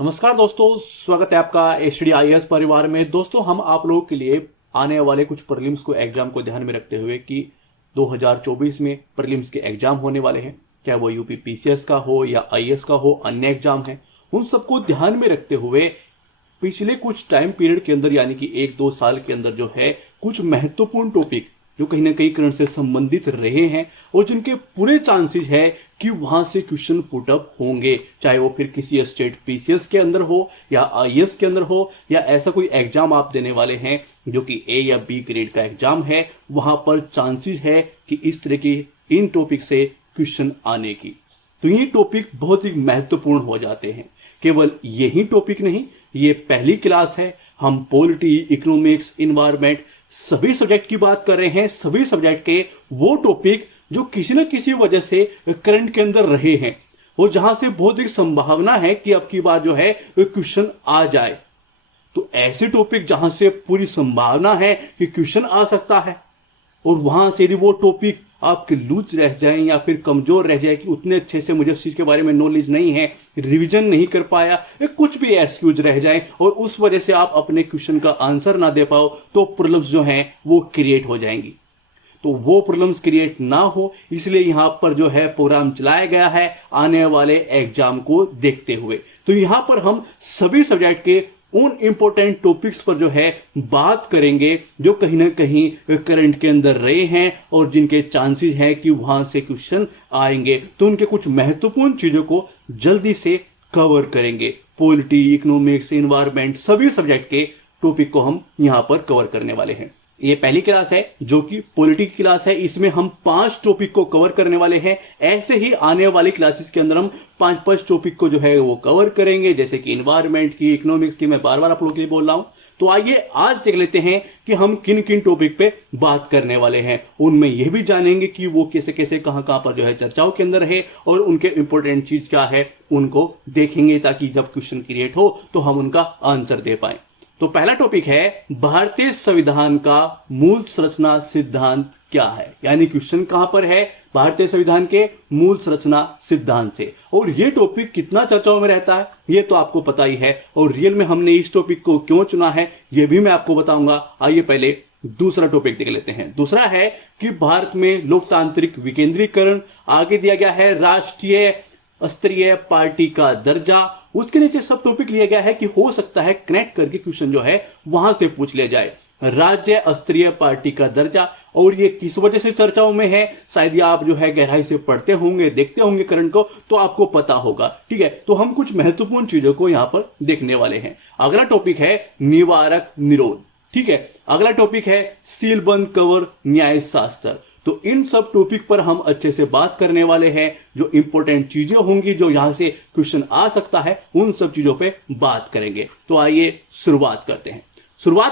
नमस्कार दोस्तों, स्वागत है आपका HDIAS परिवार में। दोस्तों, हम आप लोगों के लिए आने वाले कुछ प्रीलिम्स को एग्जाम को ध्यान में रखते हुए कि 2024 में प्रीलिम्स के एग्जाम होने वाले हैं, क्या वो यूपी PCS का हो या IAS का हो, अन्य एग्जाम है, उन सबको ध्यान में रखते हुए पिछले कुछ टाइम पीरियड के अंदर यानी कि 1-2 साल के अंदर जो है कुछ महत्वपूर्ण टॉपिक जो कहीं ना कहीं करंट से संबंधित रहे हैं और जिनके पूरे चांसेस है कि वहां से क्वेश्चन पुटअप होंगे, चाहे वो फिर किसी स्टेट PCS के अंदर हो या IAS के अंदर हो या ऐसा कोई एग्जाम आप देने वाले हैं जो कि A या B ग्रेड का एग्जाम है, वहां पर चांसेस है कि इस तरह की इन टॉपिक से क्वेश्चन आने की। तो ये टॉपिक बहुत ही महत्वपूर्ण हो जाते हैं। केवल यही टॉपिक नहीं, ये पहली क्लास है, हम पॉलिटी, इकोनॉमिक्स, इन्वायरमेंट सभी सब्जेक्ट की बात कर रहे हैं। सभी सब्जेक्ट के वो टॉपिक जो किसी न किसी वजह से करंट के अंदर रहे हैं और जहां से बहुत ही संभावना है कि अब की बार जो है क्वेश्चन आ जाए। तो ऐसे टॉपिक जहां से पूरी संभावना है कि क्वेश्चन आ सकता है और वहां से यदि वो टॉपिक आपके लूज रह जाए या फिर कमजोर रह जाए कि उतने अच्छे से मुझे उस चीज के बारे में नॉलेज नहीं है, रिवीजन नहीं कर पाया, कुछ भी एक्सक्यूज रह जाए और उस वजह से आप अपने क्वेश्चन का आंसर ना दे पाओ, तो प्रॉब्लम्स जो हैं वो क्रिएट हो जाएंगी। तो वो प्रॉब्लम्स क्रिएट ना हो इसलिए यहां पर जो है प्रोग्राम चलाया गया है आने वाले एग्जाम को देखते हुए। तो यहां पर हम सभी सब्जेक्ट के उन इंपॉर्टेंट टॉपिक्स पर जो है बात करेंगे जो कहीं ना कहीं करंट के अंदर रहे हैं और जिनके चांसेस हैं कि वहां से क्वेश्चन आएंगे। तो उनके कुछ महत्वपूर्ण चीजों को जल्दी से कवर करेंगे। पॉलिटी, इकोनॉमिक्स, इन्वायरमेंट सभी सब्जेक्ट के टॉपिक को हम यहां पर कवर करने वाले हैं। ये पहली क्लास है जो कि पॉलिटी की क्लास है। इसमें हम 5 टॉपिक को कवर करने वाले हैं। ऐसे ही आने वाली क्लासेस के अंदर हम 5-5 टॉपिक को जो है वो कवर करेंगे, जैसे कि इन्वायरमेंट की, इकोनॉमिक्स की, मैं बार बार आप लोगों के लिए बोल रहा हूं। तो आइए आज देख लेते हैं कि हम किन किन टॉपिक पे बात करने वाले हैं। उनमें यह भी जानेंगे कि वो कैसे कैसे कहां कहां पर जो है चर्चाओं के अंदर है और उनके इंपॉर्टेंट चीज क्या है उनको देखेंगे, ताकि जब क्वेश्चन क्रिएट हो तो हम उनका आंसर दे पाए। तो पहला टॉपिक है भारतीय संविधान का मूल संरचना सिद्धांत क्या है, यानी क्वेश्चन कहां पर है भारतीय संविधान के मूल संरचना सिद्धांत से। और ये टॉपिक कितना चर्चाओं में रहता है ये तो आपको पता ही है और रियल में हमने इस टॉपिक को क्यों चुना है ये भी मैं आपको बताऊंगा। आइए पहले दूसरा टॉपिक देख लेते हैं। दूसरा है कि भारत में लोकतांत्रिक विकेंद्रीकरण, आगे दिया गया है राष्ट्रीय स्तरीय पार्टी का दर्जा। उसके नीचे सब टॉपिक लिया गया है कि हो सकता है कनेक्ट करके क्वेश्चन जो है वहां से पूछ लिया जाए। राज्य स्तरीय पार्टी का दर्जा, और ये किस वजह से चर्चाओं में है, शायद ये आप जो है गहराई से पढ़ते होंगे, देखते होंगे करंट को, तो आपको पता होगा। ठीक है, तो हम कुछ महत्वपूर्ण चीजों को यहां पर देखने वाले हैं। अगला टॉपिक है निवारक निरोध। ठीक है, अगला टॉपिक है सीलबंद कवर न्याय शास्त्र। तो इन सब टॉपिक पर हम अच्छे से बात करने वाले हैं। जो इंपॉर्टेंट चीजें होंगी जो यहां से क्वेश्चन आ सकता है उन सब चीजों पे बात करेंगे। तो आइए शुरुआत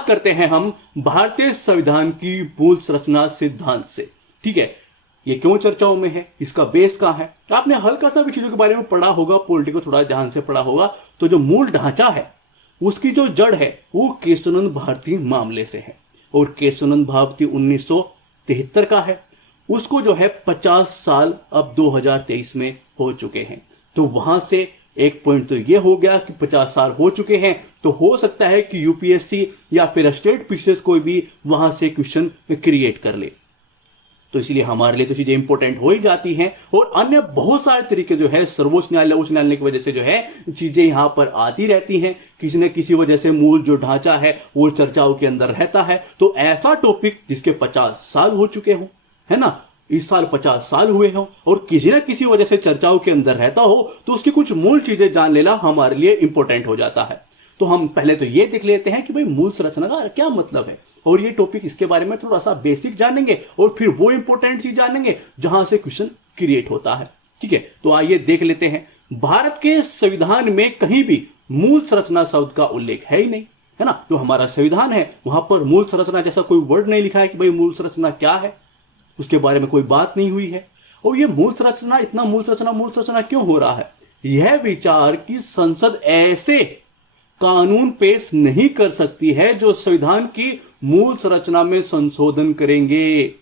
करते हैं हम भारतीय संविधान की मूल संरचना सिद्धांत से। ठीक है, ये क्यों चर्चाओं में है, इसका बेस कहां है। आपने हल्का सा भी चीजों के बारे में पढ़ा होगा, पॉलिटी को थोड़ा ध्यान से पढ़ा होगा। तो जो मूल ढांचा है उसकी जो जड़ है वो केशवानंद भारती मामले से है और केशवानंद भारती 1973 का है। उसको जो है 50 साल अब 2023 में हो चुके हैं। तो वहां से एक पॉइंट तो ये हो गया कि 50 साल हो चुके हैं, तो हो सकता है कि यूपीएससी या फिर स्टेट PCS कोई भी वहां से क्वेश्चन क्रिएट कर ले। तो इसलिए हमारे लिए तो चीजें इंपॉर्टेंट हो ही जाती हैं और अन्य बहुत सारे तरीके जो है सर्वोच्च न्यायालय, उच्च न्यायालय की वजह से जो है चीजें यहां पर आती रहती हैं। किसी न किसी वजह से मूल जो ढांचा है वो चर्चाओं के अंदर रहता है। तो ऐसा टॉपिक जिसके 50 साल हो चुके हों, है ना, इस साल 50 साल हुए हों और किसी न किसी वजह से चर्चाओं के अंदर रहता हो, तो उसकी कुछ मूल चीजें जान लेना हमारे लिए इंपॉर्टेंट हो जाता है। तो हम पहले तो ये देख लेते हैं कि भाई मूल संरचना का क्या मतलब है, और ये टॉपिक इसके बारे में थोड़ा सा बेसिक जानेंगे और फिर वो इंपॉर्टेंट चीज जानेंगे जहां से क्वेश्चन क्रिएट होता है। ठीक है, तो आइए देख लेते हैं। भारत के संविधान में कहीं भी मूल संरचना शब्द का उल्लेख है ही नहीं, है ना। जो हमारा संविधान है वहां पर मूल संरचना जैसा कोई वर्ड नहीं लिखा है कि भाई मूल संरचना क्या है, उसके बारे में कोई बात नहीं हुई है। और ये मूल संरचना, इतना मूल संरचना क्यों हो रहा है, यह विचार कि संसद ऐसे कानून पेश नहीं कर सकती है जो संविधान की मूल संरचना में संशोधन करेंगे।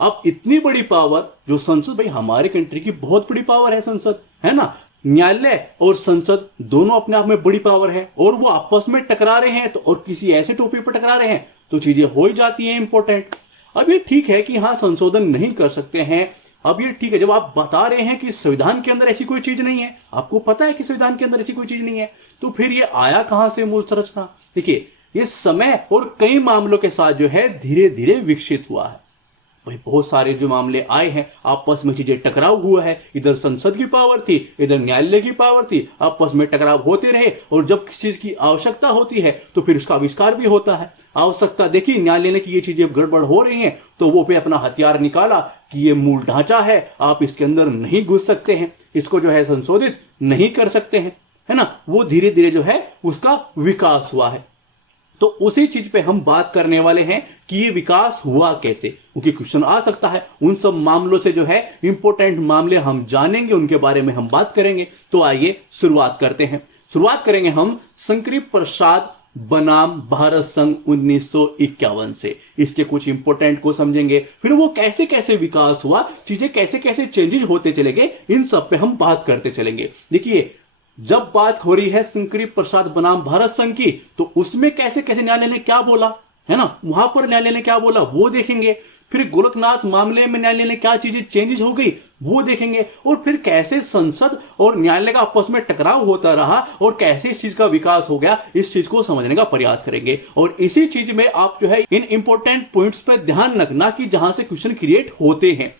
अब इतनी बड़ी पावर जो संसद, भाई हमारे कंट्री की बहुत बड़ी पावर है संसद, है ना। न्यायालय और संसद दोनों अपने आप में बड़ी पावर है और वो आपस में टकरा रहे हैं तो और किसी ऐसे टॉपिक पर टकरा रहे हैं तो चीजें हो ही जाती हैं इंपॉर्टेंट। अब ये ठीक है कि हाँ संशोधन नहीं कर सकते हैं, अब ये ठीक है जब आप बता रहे हैं कि संविधान के अंदर ऐसी कोई चीज नहीं है, आपको पता है कि संविधान के अंदर ऐसी कोई चीज नहीं है, तो फिर ये आया कहां से मूल संरचना। देखिए ये समय और कई मामलों के साथ जो है धीरे धीरे विकसित हुआ है। भाई बहुत सारे जो मामले आए हैं आपस में चीजें टकराव हुआ है, इधर संसद की पावर थी इधर न्यायालय की पावर थी, आपस में टकराव होते रहे और जब किसी चीज की आवश्यकता होती है तो फिर उसका आविष्कार भी होता है। आवश्यकता देखी न्यायालय ने कि ये चीजें गड़बड़ हो रही हैं तो वो पे अपना हथियार निकाला कि ये मूल ढांचा है, आप इसके अंदर नहीं घुस सकते हैं, इसको जो है संशोधित नहीं कर सकते हैं, है ना। वो धीरे धीरे जो है उसका विकास हुआ है। तो उसी चीज पे हम बात करने वाले हैं कि ये विकास हुआ कैसे, क्योंकि क्वेश्चन आ सकता है। उन सब मामलों से जो है इंपॉर्टेंट मामले हम जानेंगे, उनके बारे में हम बात करेंगे। तो आइए शुरुआत करते हैं। शुरुआत करेंगे हम शंकरी प्रसाद बनाम भारत संघ 1951 से। इसके कुछ इंपॉर्टेंट को समझेंगे, फिर वो कैसे कैसे विकास हुआ, चीजें कैसे कैसे चेंजेस होते चले गए, इन सब पे हम बात करते चलेंगे। देखिए जब बात हो रही है शंकरी प्रसाद बनाम भारत संघ की तो उसमें कैसे कैसे न्यायालय ने क्या बोला, है ना, वहां पर न्यायालय ने क्या बोला वो देखेंगे। फिर गोरखनाथ मामले में न्यायालय ने क्या चीजें चेंजेस हो गई वो देखेंगे, और फिर कैसे संसद और न्यायालय का आपस में टकराव होता रहा और कैसे इस चीज का विकास हो गया, इस चीज को समझने का प्रयास करेंगे। और इसी चीज में आप जो है इन इंपॉर्टेंट पॉइंट्स पर ध्यान रखना कि जहां से क्वेश्चन क्रिएट होते हैं।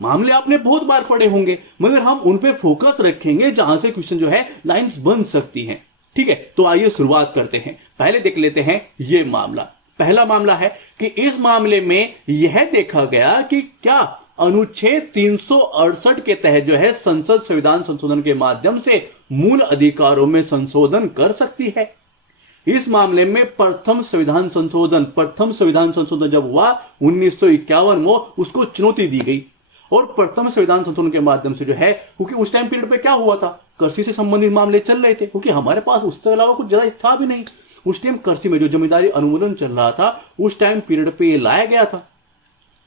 मामले आपने बहुत बार पढ़े होंगे मगर हम उन पे फोकस रखेंगे जहां से क्वेश्चन जो है लाइंस बन सकती हैं। ठीक है, तो आइए शुरुआत करते हैं। पहले देख लेते हैं ये मामला। पहला मामला है कि इस मामले में यह देखा गया कि क्या अनुच्छेद 368 के तहत जो है संसद संविधान संशोधन के माध्यम से मूल अधिकारों में संशोधन कर सकती है। इस मामले में प्रथम संविधान संशोधन जब हुआ 1951 में उसको चुनौती दी गई और प्रथम संविधान संशोधन के माध्यम से जो है, क्योंकि उस टाइम पीरियड पे क्या हुआ था, कृषि से संबंधित मामले चल रहे थे, क्योंकि हमारे पास उसके अलावा कुछ ज्यादा था भी नहीं। उस टाइम कृषि में जो जमींदारी अनुमोदन चल रहा था उस टाइम पीरियड पे ये लाया गया था।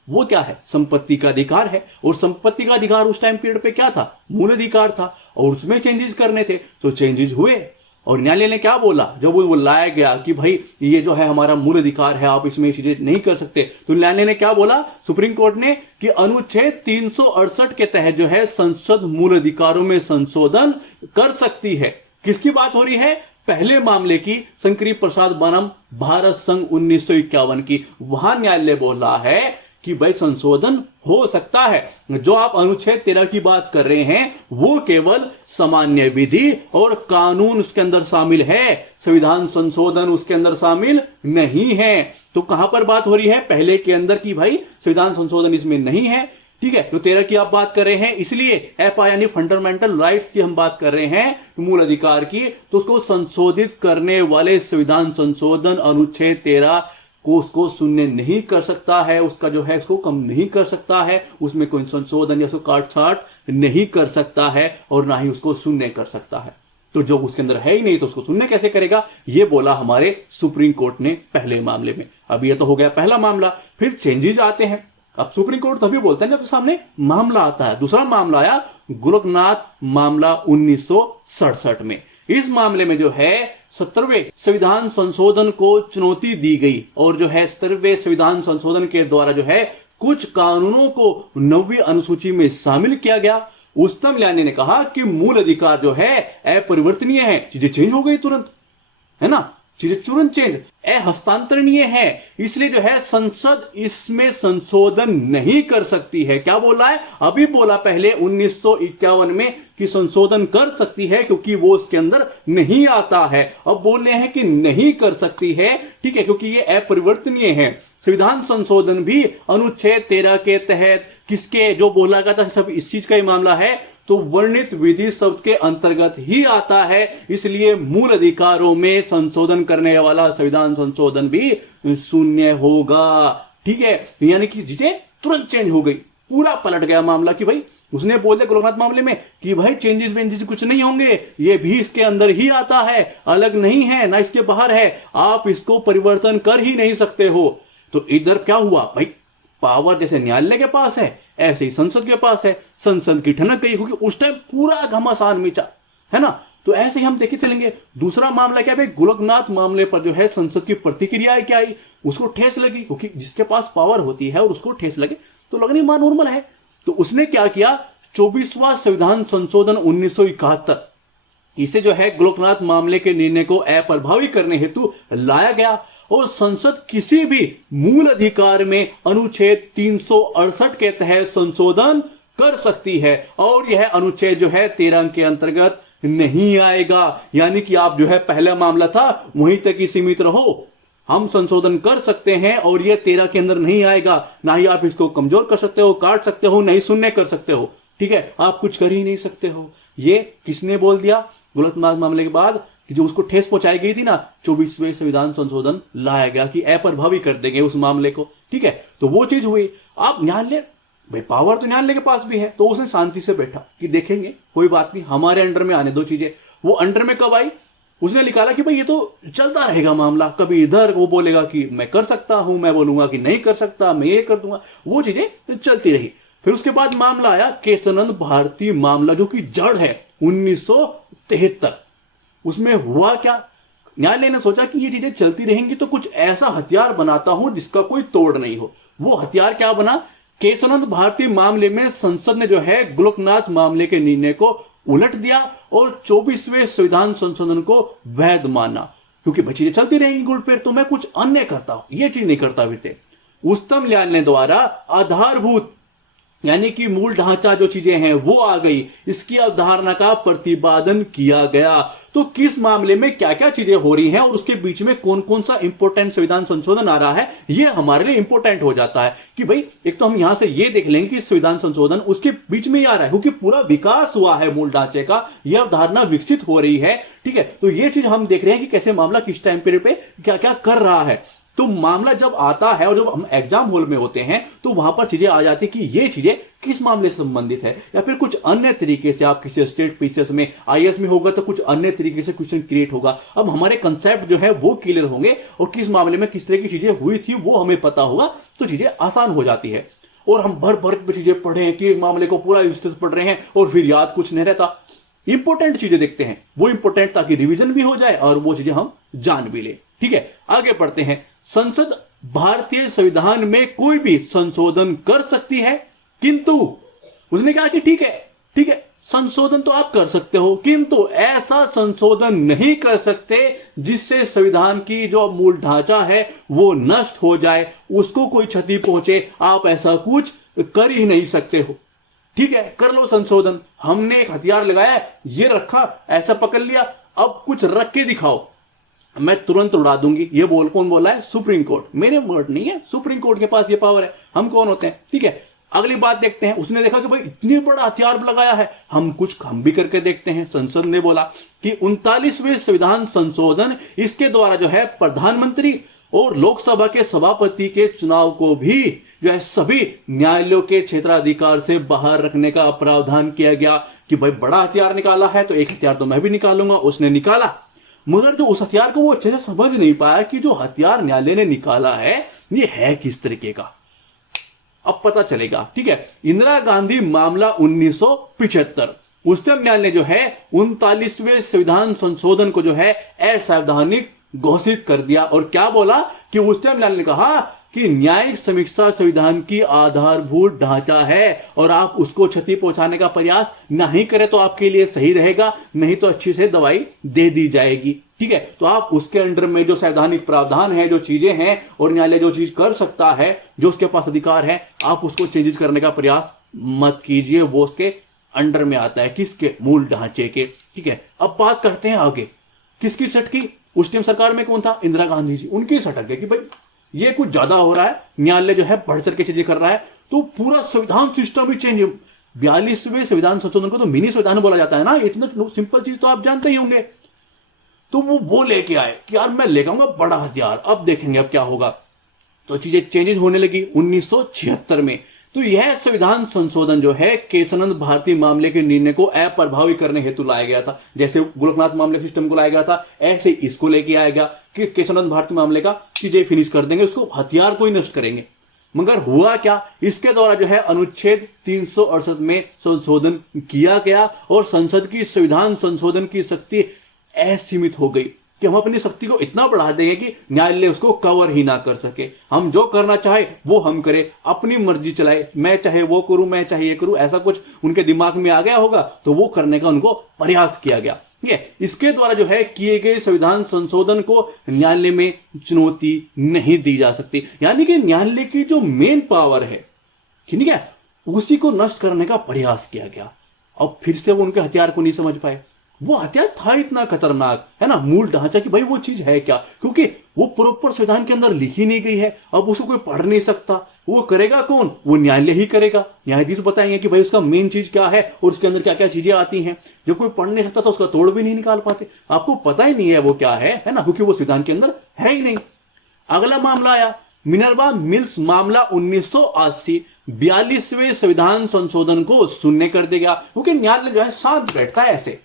वो क्या है, संपत्ति का अधिकार है, और संपत्ति का अधिकार उस टाइम पीरियड पे क्या था, मूल अधिकार था, और उसमें चेंजेस करने थे तो चेंजेस हुए। और न्यायालय ने क्या बोला जब वो लाया गया कि भाई ये जो है हमारा मूल अधिकार है, आप इसमें चीजें नहीं कर सकते, तो न्यायालय ने क्या बोला, सुप्रीम कोर्ट ने, कि अनुच्छेद 368 के तहत जो है संसद मूल अधिकारों में संशोधन कर सकती है। किसकी बात हो रही है, पहले मामले की, शंकरी प्रसाद बनाम भारत संघ 1951 की। वहां न्यायालय बोला है कि भाई संशोधन हो सकता है। जो आप अनुच्छेद 13 की बात कर रहे हैं वो केवल सामान्य विधि और कानून उसके अंदर शामिल है, संविधान संशोधन उसके अंदर शामिल नहीं है। तो कहां पर बात हो रही है, पहले के अंदर की भाई संविधान संशोधन इसमें नहीं है। ठीक है, तो 13 की आप बात कर रहे हैं, इसलिए एफआई यानी फंडामेंटल राइट्स की हम बात कर रहे हैं, मूल अधिकार की, तो उसको संशोधित करने वाले संविधान संशोधन अनुच्छेद 13 को उसको शून्य नहीं कर सकता है, उसका जो है उसको कम नहीं कर सकता है, उसमें कोई संशोधन या उसको काट छाट नहीं कर सकता है और ना ही उसको शून्य कर सकता है। तो जो उसके अंदर है ही नहीं तो उसको शून्य कैसे करेगा, ये बोला हमारे सुप्रीम कोर्ट ने पहले मामले में। अब ये तो हो गया पहला मामला। फिर चेंजेस आते हैं। अब सुप्रीम कोर्ट तभी बोलता है जब सामने मामला आता है। दूसरा मामला आया गोरखनाथ मामला 1967 में। इस मामले में जो है 17वें संविधान संशोधन को चुनौती दी गई और जो है 17वें संविधान संशोधन के द्वारा जो है कुछ कानूनों को 9वीं अनुसूची में शामिल किया गया। उच्चतम न्यायालय ने कहा कि मूल अधिकार जो है अपरिवर्तनीय है, चीजें चेंज हो गई तुरंत, है ना, चीजें तुरंत चेंज, हस्तांतरणीय है, इसलिए जो है संसद इसमें संशोधन नहीं कर सकती है। क्या बोला है, अभी बोला पहले 1951 में कि संशोधन कर सकती है क्योंकि वो उसके अंदर नहीं आता है। अब बोल रहे हैं कि नहीं कर सकती है, ठीक है, क्योंकि ये अपरिवर्तनीय है। संविधान संशोधन भी अनुच्छेद 13 के तहत किसके जो बोला गया था, सब इस चीज का ही मामला है, तो वर्णित विधि शब्द के अंतर्गत ही आता है। इसलिए मूल अधिकारों में संशोधन करने वाला संविधान संशोधन भी शून्य होगा। ठीक है, यानी कि चीजें तुरंत चेंज हो गई, पूरा पलट गया मामला कि भाई उसने बोल दिया गोरखनाथ मामले में कि भाई चेंजेस वेंजेस कुछ नहीं होंगे, ये भी इसके अंदर ही आता है, अलग नहीं है, ना इसके बाहर है, आप इसको परिवर्तन कर ही नहीं सकते हो। तो इधर क्या हुआ भाई, पावर जैसे न्यायालय के पास है ऐसे ही संसद के पास है। संसद की ठनक गई क्योंकि उस टाइम पूरा घमासान मचा, है ना। तो ऐसे ही हम देखे चलेंगे। दूसरा मामला क्या है, गोलकनाथ मामले पर जो है संसद की प्रतिक्रिया क्या आई, उसको ठेस लगी, क्योंकि जिसके पास पावर होती है और उसको ठेस लगे तो लगनी मान नॉर्मल है। तो उसने क्या किया, 24वां संविधान संशोधन 1971, इसे जो है गोलकनाथ मामले के निर्णय को अप्रभावी करने हेतु लाया गया और संसद किसी भी मूल अधिकार में अनुच्छेद 368 के तहत संशोधन कर सकती है और यह अनुच्छेद जो है 13 के अंतर्गत नहीं आएगा। यानी कि आप जो है पहला मामला था वहीं तक ही सीमित रहो, हम संशोधन कर सकते हैं और यह 13 के अंदर नहीं आएगा। ना ही आप इसको कमजोर कर सकते हो, काट सकते हो, नहीं शून्य कर सकते हो, ठीक है, आप कुछ कर ही नहीं सकते हो। ये किसने बोल दिया, गोलकनाथ मामले के बाद कि जो उसको ठेस पहुंचाई गई थी ना, 24वें संविधान संशोधन लाया गया कि अप्रभावी कर देंगे उस मामले को, ठीक है। तो वो चीज हुई। आप न्यायालय, भाई पावर तो न्यायालय के पास भी है, तो उसने शांति से बैठा कि देखेंगे कोई बात नहीं, हमारे अंडर में आने दो चीजें। वो अंडर में कब आई, उसने निकाला कि भाई ये तो चलता रहेगा मामला, कभी इधर वो बोलेगा कि मैं कर सकता हूं, मैं बोलूंगा कि नहीं कर सकता, मैं ये कर दूंगा, वो चीजें चलती रही। फिर उसके बाद मामला आया केशवानंद भारती मामला, जो कि जड़ है 1973। उसमें हुआ क्या, न्यायालय ने सोचा कि ये चीजें चलती रहेंगी तो कुछ ऐसा हथियार बनाता हूं जिसका कोई तोड़ नहीं हो। वो हथियार क्या बना, केशवानंद भारती मामले में संसद ने जो है गोलकनाथ मामले के निर्णय को उलट दिया और 24वें संविधान संशोधन को वैध माना, क्योंकि भाई चीजें चलती रहेंगी गुड़ पर, तो मैं कुछ अन्य करता हूं, ये चीज नहीं करता फिर। उच्चतम न्यायालय द्वारा आधारभूत यानी कि मूल ढांचा जो चीजें हैं वो आ गई, इसकी अवधारणा का प्रतिपादन किया गया। तो किस मामले में क्या क्या चीजें हो रही हैं और उसके बीच में कौन कौन सा इंपोर्टेंट संविधान संशोधन आ रहा है, ये हमारे लिए इंपोर्टेंट हो जाता है कि भाई एक तो हम यहां से ये देख लेंगे कि संविधान संशोधन उसके बीच में ही आ रहा है, क्योंकि पूरा विकास हुआ है मूल ढांचे का, यह अवधारणा विकसित हो रही है, ठीक है। तो ये चीज हम देख रहे हैं कि कैसे मामला किस टाइम पीरियड पे क्या क्या कर रहा है। तो मामला जब आता है और जब हम एग्जाम हॉल में होते हैं तो वहां पर चीजें आ जाती है कि ये चीजें किस मामले से संबंधित है, या फिर कुछ अन्य तरीके से आप किसी स्टेट पीसीएस में, आईएएस में होगा तो कुछ अन्य तरीके से क्वेश्चन क्रिएट होगा। अब हमारे कंसेप्ट जो है वो क्लियर होंगे और किस मामले में किस तरह की चीजें हुई थी वो हमें पता होगा, तो चीजें आसान हो जाती है। और हम भर भर के चीजें पढ़े हैं कि मामले को पूरा विस्तृत पढ़ रहे हैं और फिर याद कुछ नहीं रहता। इंपोर्टेंट चीजें देखते हैं, वो इंपोर्टेंट ताकि रिवीजन भी हो जाए और वो चीजें हम जान भी ले, ठीक है। आगे बढ़ते हैं। संसद भारतीय संविधान में कोई भी संशोधन कर सकती है, किंतु उसने कहा कि ठीक है संशोधन तो आप कर सकते हो, किंतु ऐसा संशोधन नहीं कर सकते जिससे संविधान की जो मूल ढांचा है वो नष्ट हो जाए, उसको कोई क्षति पहुंचे। आप ऐसा कुछ कर ही नहीं सकते हो, ठीक है। कर लो संशोधन, हमने एक हथियार लगाया, ये रखा, ऐसा पकड़ लिया, अब कुछ रख के दिखाओ, मैं तुरंत उड़ा दूंगी। ये कौन बोला है, सुप्रीम कोर्ट, मेरे वर्ड नहीं है, सुप्रीम कोर्ट के पास ये पावर है। हम कौन होते हैं, ठीक है। अगली बात देखते हैं। उसने देखा कि भाई इतनी बड़ा हथियार लगाया है, हम भी करके देखते हैं। संसद ने बोला कि 39वें संविधान संशोधन, इसके द्वारा जो है प्रधानमंत्री और लोकसभा के सभापति के चुनाव को भी जो है सभी न्यायालयों के क्षेत्राधिकार से बाहर रखने का प्रावधान किया गया कि भाई बड़ा हथियार निकाला है तो एक हथियार तो मैं भी निकालूंगा। उसने निकाला, मगर जो उस हथियार को वो अच्छे से समझ नहीं पाया कि जो हथियार न्यायालय ने निकाला है ये है किस तरीके का। अब पता चलेगा, ठीक है। इंदिरा गांधी मामला 1975, उच्चतम न्यायालय जो है 39वें संविधान संशोधन को जो है असंवैधानिक घोषित कर दिया। और क्या बोला कि उच्चतम न्यायालय ने कहा कि न्यायिक समीक्षा संविधान की आधारभूत ढांचा है और आप उसको क्षति पहुंचाने का प्रयास नहीं करें तो आपके लिए सही रहेगा, नहीं तो अच्छी से दवाई दे दी जाएगी, ठीक है। तो आप उसके अंडर में जो संवैधानिक प्रावधान है, जो चीजें हैं और न्यायालय जो चीज कर सकता है, जो उसके पास अधिकार है, आप उसको चेंजेस करने का प्रयास मत कीजिए, वो उसके अंडर में आता है, किसके, मूल ढांचे के, ठीक है। अब बात करते हैं आगे, किसकी सट की, उस टाइम सरकार में कौन था, इंदिरा गांधी जी, उनकी सटक गई कि भाई ये कुछ ज्यादा हो रहा है, न्यायालय जो है बढ़ चढ़ के चीजें कर रहा है, तो पूरा संविधान सिस्टम भी चेंज। 42वें संविधान संशोधन को तो मिनी संविधान बोला जाता है ना, इतना सिंपल चीज तो आप जानते ही होंगे। तो वो लेके आए कि यार मैं लेकर आऊंगा बड़ा हथियार, अब देखेंगे अब क्या होगा। तो चीजें चेंजेस होने लगी 1976 में। तो यह संविधान संशोधन जो है केशवानंद भारती मामले के निर्णय को अप्रभावी करने हेतु लाया गया था। जैसे गोलकनाथ मामले सिस्टम को लाया गया था, ऐसे इसको लेके आया गया कि केशवानंद भारती मामले का चीजें फिनिश कर देंगे, उसको हथियार को ही नष्ट करेंगे। मगर हुआ क्या, इसके द्वारा जो है अनुच्छेद 368 में संशोधन किया गया और संसद की संविधान संशोधन की शक्ति असीमित हो गई कि हम अपनी शक्ति को इतना बढ़ा देंगे कि न्यायालय उसको कवर ही ना कर सके। हम जो करना चाहे वो हम करें, अपनी मर्जी चलाए, मैं चाहे वो करूं, मैं चाहे ये करूं, ऐसा कुछ उनके दिमाग में आ गया होगा तो वो करने का उनको प्रयास किया गया। ठीक है, इसके द्वारा जो है किए गए संविधान संशोधन को न्यायालय में चुनौती नहीं दी जा सकती, यानी कि न्यायालय की जो मेन पावर है, ठीक है, उसी को नष्ट करने का प्रयास किया गया। अब फिर से वो उनके हथियार को नहीं समझ पाए। वो हथियार था इतना खतरनाक, है ना, मूल ढांचा कि भाई वो चीज है क्या, क्योंकि वो प्रॉपर संविधान के अंदर लिखी नहीं गई है। अब उसको कोई पढ़ नहीं सकता, वो करेगा कौन, वो न्यायालय ही करेगा। न्यायाधीश बताएंगे कि भाई उसका मेन चीज क्या है और उसके अंदर क्या क्या चीजें आती हैं। जब कोई पढ़ नहीं सकता तो उसका तोड़ भी नहीं निकाल पाते, आपको पता ही नहीं है वो क्या है ना, क्योंकि वो संविधान के अंदर है ही नहीं। अगला मामला आया मिनर्वा मिल्स मामला 1980, 42वें संविधान संशोधन को शून्य कर दिया गया, क्योंकि न्यायालय जो है शांत बैठता है ऐसे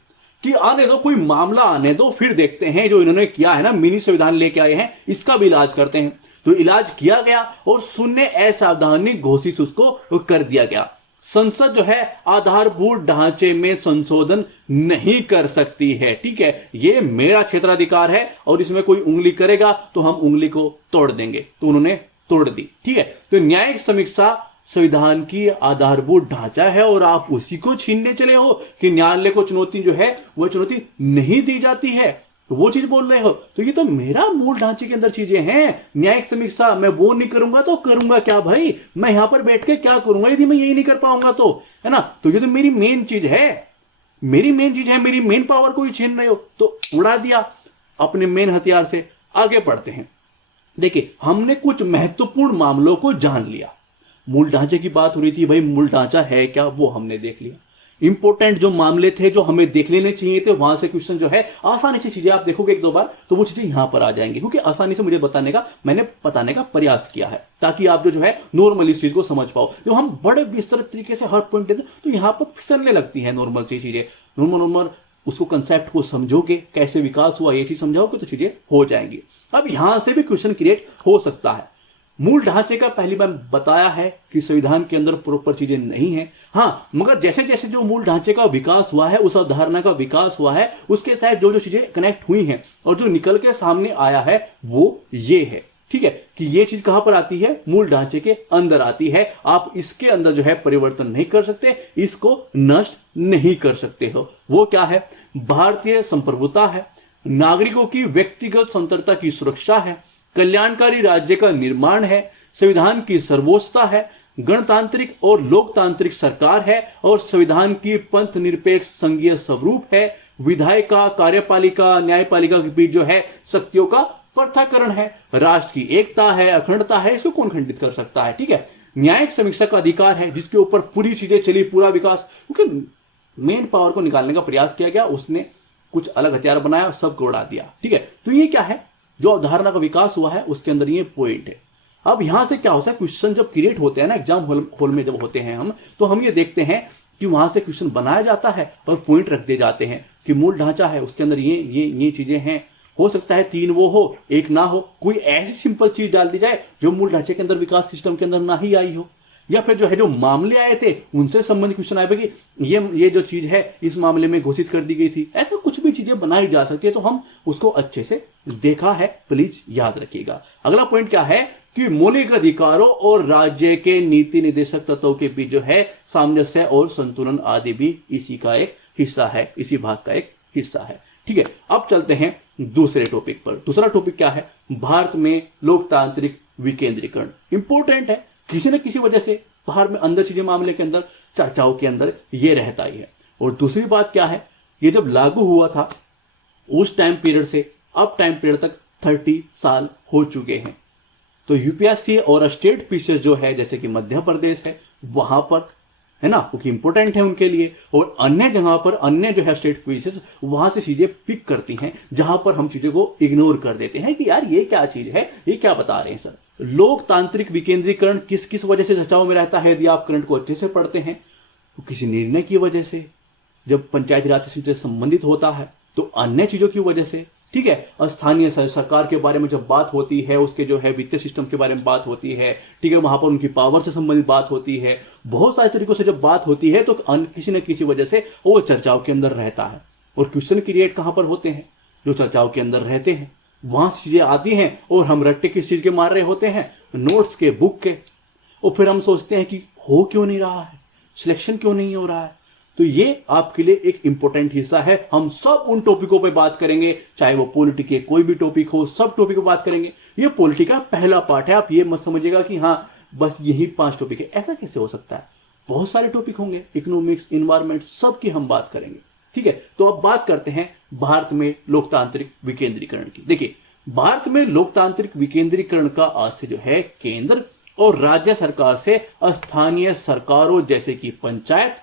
कि आने दो, कोई मामला आने दो, फिर देखते हैं जो इन्होंने किया है ना, मिनी संविधान लेके आए हैं, इसका भी इलाज करते हैं। तो इलाज किया गया और शून्य असावधानी घोषित उसको कर दिया गया। संसद जो है आधारभूत ढांचे में संशोधन नहीं कर सकती है। ठीक है, ये मेरा क्षेत्राधिकार है और इसमें कोई उंगली करेगा तो हम उंगली को तोड़ देंगे, तो उन्होंने तोड़ दी। ठीक है, तो न्यायिक समीक्षा संविधान की आधारभूत ढांचा है और आप उसी को छीनने चले हो कि न्यायालय को चुनौती जो है वह चुनौती नहीं दी जाती है, तो वो चीज बोल रहे हो। तो ये तो मेरा मूल ढांचे के अंदर चीजें हैं। न्यायिक समीक्षा मैं वो नहीं करूंगा तो करूंगा क्या भाई, मैं यहां पर बैठ के क्या करूंगा यदि मैं यही नहीं कर पाऊंगा तो, है ना। तो ये तो मेरी मेन चीज है, मेरी मेन चीज है, मेरी मेन पावर को ही छीन रहे हो। तो उड़ा दिया अपने मेन हथियार से। आगे बढ़ते हैं। देखिए, हमने कुछ महत्वपूर्ण मामलों को जान लिया। मूल ढांचे की बात हो रही थी, भाई मूल ढांचा है क्या, वो हमने देख लिया। इंपॉर्टेंट जो मामले थे जो हमें देख लेने चाहिए थे, वहां से क्वेश्चन जो है आसानी से चीजें आप देखोगे एक दो बार तो वो चीजें यहां पर आ जाएंगी, क्योंकि आसानी से मुझे मैंने बताने का प्रयास किया है ताकि आप जो है नॉर्मल इस चीज को समझ पाओ। जब हम बड़े विस्तृत तरीके से हर पॉइंट देते तो यहां पर फिसलने लगती है नॉर्मल सी चीजें। नॉर्मल उसको कंसेप्ट को समझोगे, कैसे विकास हुआ ये चीज समझाओगे तो चीजें हो जाएंगी। अब यहां से भी क्वेश्चन क्रिएट हो सकता है। मूल ढांचे का पहली बार बताया है कि संविधान के अंदर प्रॉपर चीजें नहीं है, हाँ, मगर जैसे जैसे जो मूल ढांचे का विकास हुआ है, उस अवधारणा का विकास हुआ है, उसके साथ जो जो चीजें कनेक्ट हुई हैं और जो निकल के सामने आया है वो ये है। ठीक है, कि ये चीज कहां पर आती है, मूल ढांचे के अंदर आती है। आप इसके अंदर जो है परिवर्तन नहीं कर सकते, इसको नष्ट नहीं कर सकते हो। वो क्या है, भारतीय संप्रभुता है, नागरिकों की व्यक्तिगत स्वतंत्रता की सुरक्षा है, कल्याणकारी राज्य का निर्माण है, संविधान की सर्वोच्चता है, गणतांत्रिक और लोकतांत्रिक सरकार है और संविधान की पंथ निरपेक्ष संघीय स्वरूप है, विधायिका, कार्यपालिका, न्यायपालिका के बीच जो है शक्तियों का पृथक्करण है, राष्ट्र की एकता है, अखंडता है, इसको कौन खंडित कर सकता है। ठीक है, न्यायिक समीक्षा का अधिकार है जिसके ऊपर पूरी चीजें चली, पूरा विकास, क्योंकि मेन पावर को निकालने का प्रयास किया गया, उसने कुछ अलग हथियार बनाया, सबको उड़ा दिया। ठीक है, तो ये क्या है, जो अवधारणा का विकास हुआ है उसके अंदर ये पॉइंट है। अब यहां से क्या होता है, क्वेश्चन जब क्रिएट होते हैं ना एग्जाम हॉल में जब होते हैं हम, तो हम ये देखते हैं कि वहां से क्वेश्चन बनाया जाता है और पॉइंट रख दिए जाते हैं कि मूल ढांचा है, उसके अंदर ये चीजें हैं। हो सकता है 3 वो हो, 1 ना हो, कोई ऐसी सिंपल चीज डाल दी जाए जो मूल ढांचे के अंदर विकास सिस्टम के अंदर ना ही आई हो, या फिर जो है जो मामले आए थे उनसे संबंधित क्वेश्चन आए कि ये जो चीज है इस मामले में घोषित कर दी गई थी। ऐसा कुछ भी चीजें बनाई जा सकती है, तो हम उसको अच्छे से देखा है, प्लीज याद रखिएगा। अगला पॉइंट क्या है कि मौलिक अधिकारों और राज्य के नीति निर्देशक तत्वों के बीच जो है सामंजस्य और संतुलन आदि भी इसी का एक हिस्सा है, इसी भाग का एक हिस्सा है। ठीक है, अब चलते हैं दूसरे टॉपिक पर। दूसरा टॉपिक क्या है, भारत में लोकतांत्रिक विकेंद्रीकरण। इंपॉर्टेंट है, किसी न किसी वजह से बाहर में अंदर चीजें मामले के अंदर चर्चाओं के अंदर ये रहता ही है। और दूसरी बात क्या है, ये जब लागू हुआ था उस टाइम पीरियड से अब टाइम पीरियड तक 30 साल हो चुके हैं। तो यूपीएससी और स्टेट पीसीएस जो है जैसे कि मध्य प्रदेश है वहां पर, है ना, क्योंकि इंपॉर्टेंट है उनके लिए, और अन्य जगह पर अन्य जो है स्टेट पीसीएस वहां से चीजें पिक करती हैं जहां पर हम चीजों को इग्नोर कर देते हैं कि यार ये क्या चीज है, ये क्या बता रहे हैं सर। लोकतांत्रिक विकेंद्रीकरण किस किस वजह से चर्चाओं में रहता है, यदि आप करंट को अच्छे से पढ़ते हैं तो किसी निर्णय की वजह से, जब पंचायती राज से संबंधित होता है, तो अन्य चीजों की वजह से, ठीक है। स्थानीय सरकार के बारे में जब बात होती है, उसके जो है वित्तीय सिस्टम के बारे में बात होती है, ठीक है, वहां पर उनकी पावर से संबंधित बात होती है, बहुत सारे तरीकों से जब बात होती है तो किसी न किसी वजह से वो चर्चाओं के अंदर रहता है। और क्वेश्चन क्रिएट कहां पर होते हैं? जो चर्चाओं के अंदर रहते हैं, वहां से चीजें आती हैं और हम रट्टे किस चीज के मार रहे होते हैं? नोट्स के, बुक के। और फिर हम सोचते हैं कि हो क्यों नहीं रहा है, सिलेक्शन क्यों नहीं हो रहा है। तो ये आपके लिए एक इंपॉर्टेंट हिस्सा है। हम सब उन टॉपिकों पे बात करेंगे, चाहे वो पॉलिटी के कोई भी टॉपिक हो, सब टॉपिक पे बात करेंगे। ये पॉलिटी का पहला पार्ट है। आप ये मत समझिएगा कि हाँ बस यही 5 टॉपिक है, ऐसा कैसे हो सकता है? बहुत सारे टॉपिक होंगे, इकोनॉमिक्स, इन्वायरमेंट, सब की हम बात करेंगे, ठीक है। तो अब बात करते हैं भारत में लोकतांत्रिक विकेंद्रीकरण की। देखिए, भारत में लोकतांत्रिक विकेंद्रीकरण का आज से जो है केंद्र और राज्य सरकार से स्थानीय सरकारों जैसे कि पंचायत,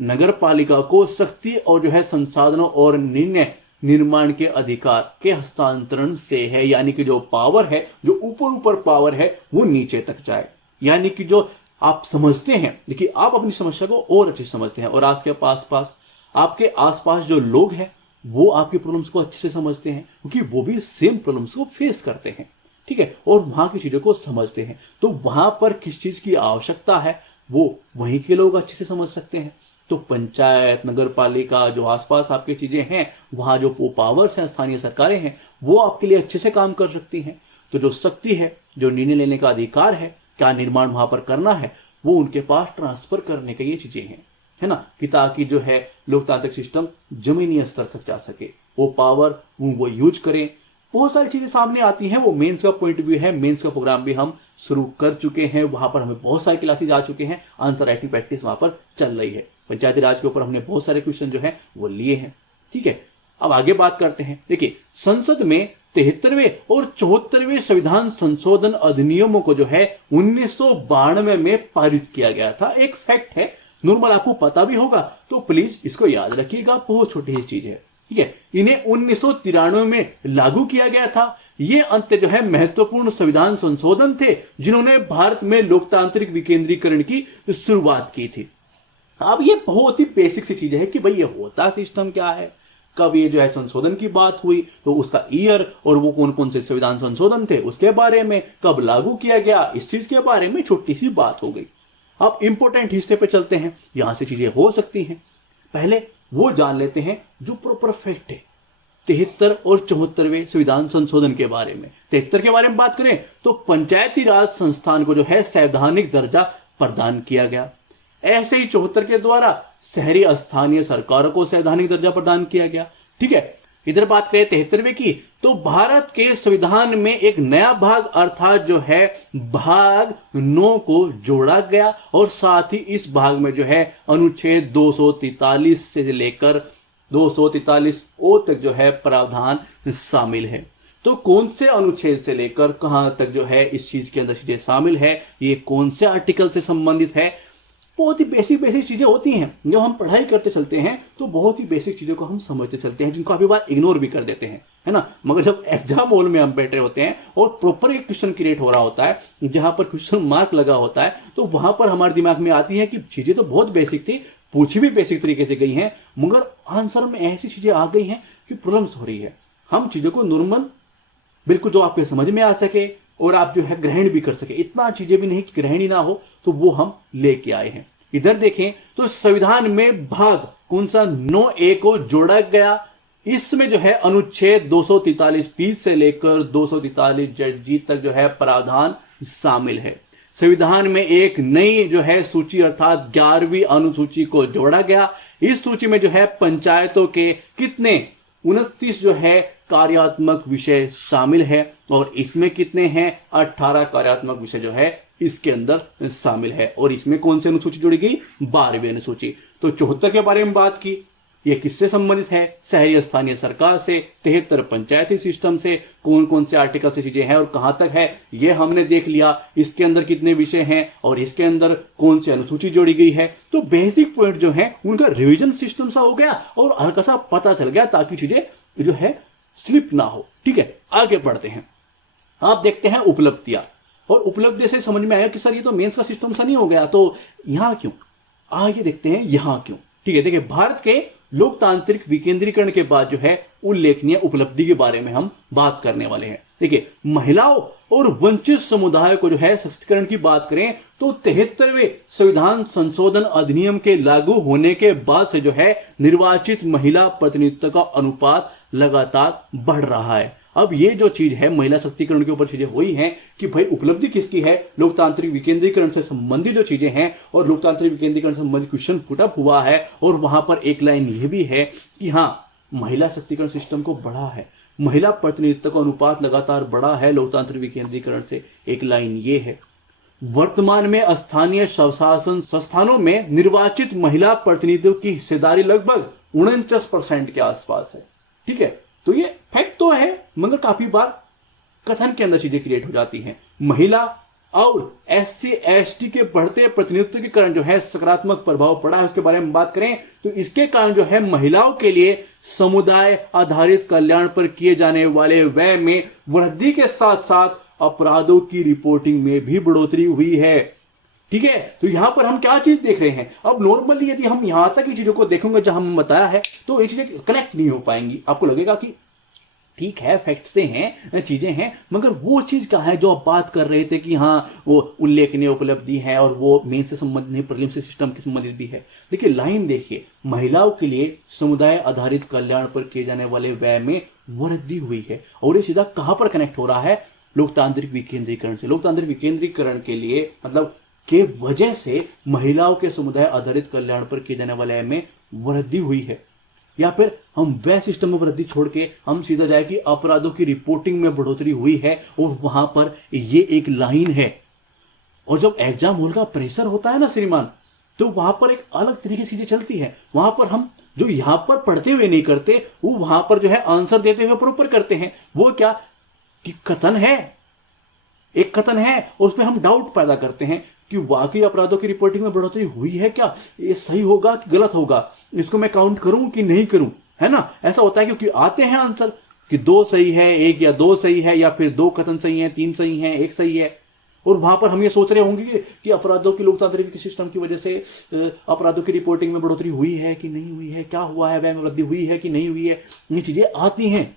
नगर पालिका को शक्ति और जो है संसाधनों और निर्णय निर्माण के अधिकार के हस्तांतरण से है। यानी कि जो पावर है, जो ऊपर पावर है, वो नीचे तक जाए। यानी कि जो आप समझते हैं, देखिए आप अपनी समस्या को और अच्छे से समझते हैं और आपके आसपास जो लोग हैं वो आपकी प्रॉब्लम्स को अच्छे से समझते हैं, क्योंकि वो भी सेम प्रॉब्लम्स को फेस करते हैं, ठीक है, और वहां की चीजों को समझते हैं। तो वहां पर किस चीज की आवश्यकता है वो वहीं के लोग अच्छे से समझ सकते हैं। तो पंचायत, नगर पालिका, जो आसपास आपकी चीजें हैं, वहां जो पावर्स हैं, स्थानीय सरकारें हैं, वो आपके लिए अच्छे से काम कर सकती हैं। तो जो शक्ति है, जो निर्णय लेने का अधिकार है, क्या निर्माण वहां पर करना है, वो उनके पास ट्रांसफर करने के ये चीजें हैं, है ना, कि ताकि जो है लोकतांत्रिक सिस्टम जमीनी स्तर तक जा सके, वो पावर वो यूज करें। बहुत सारी चीजें सामने आती हैं। वो मेंस का पॉइंट व्यू है, मेंस का प्रोग्राम भी हम शुरू कर चुके हैं, वहां पर हमें बहुत सारे क्लासेज आ चुके हैं, आंसर राइटिंग प्रैक्टिस वहां पर चल रही है। पंचायती राज के ऊपर हमने बहुत सारे क्वेश्चन जो है वो लिए हैं, ठीक है। अब आगे बात करते हैं। देखिए, संसद में 73वें और 74वें संविधान संशोधन अधिनियमों को जो है 1992 में पारित किया गया था। एक फैक्ट है, नॉर्मल आपको पता भी होगा, तो प्लीज इसको याद रखिएगा, बहुत छोटी ही चीज है, ठीक है। इन्हें 1993 में लागू किया गया था। ये अंत जो है महत्वपूर्ण संविधान संशोधन थे जिन्होंने भारत में लोकतांत्रिक विकेंद्रीकरण की शुरुआत की थी। अब ये बहुत ही बेसिक सी चीज है कि भाई ये होता सिस्टम क्या है, कब ये जो है संशोधन की बात हुई, तो उसका ईयर और वो कौन कौन से संविधान संशोधन थे उसके बारे में, कब लागू किया गया, इस चीज के बारे में छोटी सी बात हो गई। अब इंपॉर्टेंट हिस्से पे चलते हैं, यहां से चीजें हो सकती हैं। पहले वो जान लेते हैं जो प्रॉपर फैक्ट है 73 और 74वें संविधान संशोधन के बारे में। 73 के बारे में बात करें तो पंचायती राज संस्थान को जो है संवैधानिक दर्जा प्रदान किया गया। ऐसे ही 74 के द्वारा शहरी स्थानीय सरकारों को संवैधानिक दर्जा प्रदान किया गया, ठीक है। इधर बात करें 73वें की, तो भारत के संविधान में एक नया भाग अर्थात जो है भाग 9 को जोड़ा गया और साथ ही इस भाग में जो है अनुच्छेद 243 से लेकर 243 ओ तक जो है प्रावधान शामिल है। तो कौन से अनुच्छेद से लेकर कहां तक जो है इस चीज के अंदर चीजें शामिल है, ये कौन से आर्टिकल से संबंधित है, बहुत ही बेसिक चीजें होती हैं। जब हम पढ़ाई करते चलते हैं तो बहुत ही बेसिक चीजों को हम समझते चलते हैं, जिनको काफी बार इग्नोर भी कर देते हैं, है ना। मगर जब एग्जाम हॉल में हम बैठे होते हैं और प्रॉपर एक क्वेश्चन क्रिएट हो रहा होता है, जहां पर क्वेश्चन मार्क लगा होता है, तो वहां पर हमारे दिमाग में आती है कि चीजें तो बहुत बेसिक थी, पूछी भी बेसिक तरीके से गई हैं, मगर आंसर में ऐसी चीजें आ गई हैं कि प्रॉब्लम्स हो रही है। हम चीजों को नॉर्मल बिल्कुल जो आपके समझ में आ सके और आप जो है ग्रहण भी कर सके, इतना चीजें भी नहीं कि ग्रहण ही ना हो, तो वो हम लेके आए हैं। इधर देखें तो संविधान में भाग कौन सा 9A को जोड़ा गया। इसमें जो है अनुच्छेद 243 से लेकर 243 तक जो है प्रावधान शामिल है। संविधान में एक नई जो है सूची अर्थात 11वीं अनुसूची को जोड़ा गया। इस सूची में जो है पंचायतों के कितने 29 जो है कार्यात्मक विषय शामिल है और इसमें कितने हैं 18 कार्यात्मक विषय जो है इसके अंदर शामिल है। और इसमें कौन सी अनुसूची जोड़ी गई 12वीं अनुसूची। तो 74 के बारे में बात की, ये किससे संबंधित है, शहरी स्थानीय सरकार से, 73 पंचायती सिस्टम से, कौन कौन से आर्टिकल से चीजें हैं और कहां तक है ये हमने देख लिया। इसके अंदर कितने विषय हैं और इसके अंदर कौन सी अनुसूची जोड़ी गई है। तो बेसिक पॉइंट जो है उनका रिवीजन सिस्टम सा हो गया और हल्का सा पता चल गया, ताकि चीजें जो है स्लिप ना हो, ठीक है। आगे बढ़ते हैं, आप देखते हैं उपलब्धियां, और उपलब्धि से समझ में आया कि सर ये तो मेंस का सिस्टम सा नहीं हो गया, तो यहां क्यों, आगे देखते हैं यहां क्यों, ठीक है। देखिए, भारत के लोकतांत्रिक विकेंद्रीकरण के बाद जो है उल्लेखनीय उपलब्धि के बारे में हम बात करने वाले हैं। देखिए, महिलाओं और वंचित समुदाय को जो है सशक्तिकरण की बात करें तो 73वें संविधान संशोधन अधिनियम के लागू होने के बाद से जो है निर्वाचित महिला प्रतिनिधित्व का अनुपात लगातार बढ़ रहा है। अब ये जो चीज है महिला शक्तिकरण के ऊपर चीजें हुई हैं कि भाई उपलब्धि किसकी है, लोकतांत्रिक विकेंद्रीकरण से संबंधित जो चीजें हैं और लोकतांत्रिक विकेंद्रीकरण से संबंधित क्वेश्चन पुटअप हुआ है। और वहां पर एक लाइन ये भी है कि हाँ, महिला शक्तिकरण सिस्टम को बढ़ा है, महिला प्रतिनिधित्व का अनुपात लगातार बढ़ा है लोकतांत्रिक विकेंद्रीकरण से। एक लाइन ये है, वर्तमान में स्थानीय स्वशासन संस्थानों में निर्वाचित महिला प्रतिनिधियों की हिस्सेदारी लगभग 49% के आसपास है। ठीक है, तो ये फैक्ट तो है, मगर काफी बार कथन के अंदर चीजें क्रिएट हो जाती हैं। महिला और SC ST के बढ़ते प्रतिनिधित्व के कारण जो है सकारात्मक प्रभाव पड़ा है, उसके बारे में बात करें तो इसके कारण जो है महिलाओं के लिए समुदाय आधारित कल्याण पर किए जाने वाले व्यय में वृद्धि के साथ साथ अपराधों की रिपोर्टिंग में भी बढ़ोतरी हुई है। ठीक है, तो यहां पर हम क्या चीज देख रहे हैं, अब नॉर्मली यदि हम यहां तक की चीजों को देखेंगे जहां हमने बताया है तो ये चीजें कनेक्ट नहीं हो पाएंगी। आपको लगेगा कि ठीक है, फैक्ट से हैं, चीजें हैं, मगर वो चीज क्या है जो आप बात कर रहे थे कि हाँ वो उल्लेखनीय उपलब्धि है और वो मेन से संबंधित नहीं, प्रीलिम से सिस्टम के संबंधित भी है। देखिए लाइन देखिए, महिलाओं के लिए समुदाय आधारित कल्याण पर किए जाने वाले व्यय में वृद्धि हुई है। और ये सीधा कहां पर कनेक्ट हो रहा है, लोकतांत्रिक विकेंद्रीकरण से। लोकतांत्रिक विकेंद्रीकरण के लिए मतलब के वजह से महिलाओं के समुदाय आधारित कल्याण पर किए जाने वाले व्यय में वृद्धि हुई है। या फिर हम व्यय सिस्टम में वृद्धि छोड़ के हम सीधा जाए कि अपराधों की रिपोर्टिंग में बढ़ोतरी हुई है, और वहां पर ये एक लाइन है। और जब एग्जाम हॉल का प्रेशर होता है ना श्रीमान, तो वहां पर एक अलग तरीके से चीजें चलती है। वहां पर हम जो यहां पर पढ़ते हुए नहीं करते, वो वहां पर जो है आंसर देते हुए प्रॉपर करते हैं। वो क्या कि कथन है, एक कथन है, और उसमें हम डाउट पैदा करते हैं कि वाकई अपराधों की रिपोर्टिंग में बढ़ोतरी हुई है क्या, ये सही होगा कि गलत होगा, इसको मैं काउंट करूं कि नहीं करूं, है ना। ऐसा होता है क्योंकि आते हैं आंसर कि 2 सही है, 1 या 2 सही है, या फिर 2 कथन सही है, 3 सही है, 1 सही है। और वहां पर हम ये सोच रहे होंगे कि अपराधों की लोकतांत्रिक सिस्टम की वजह से अपराधों की रिपोर्टिंग में बढ़ोतरी हुई है कि नहीं हुई है, क्या हुआ है, व्यय में वृद्धि हुई है कि नहीं हुई है। ये चीजें आती हैं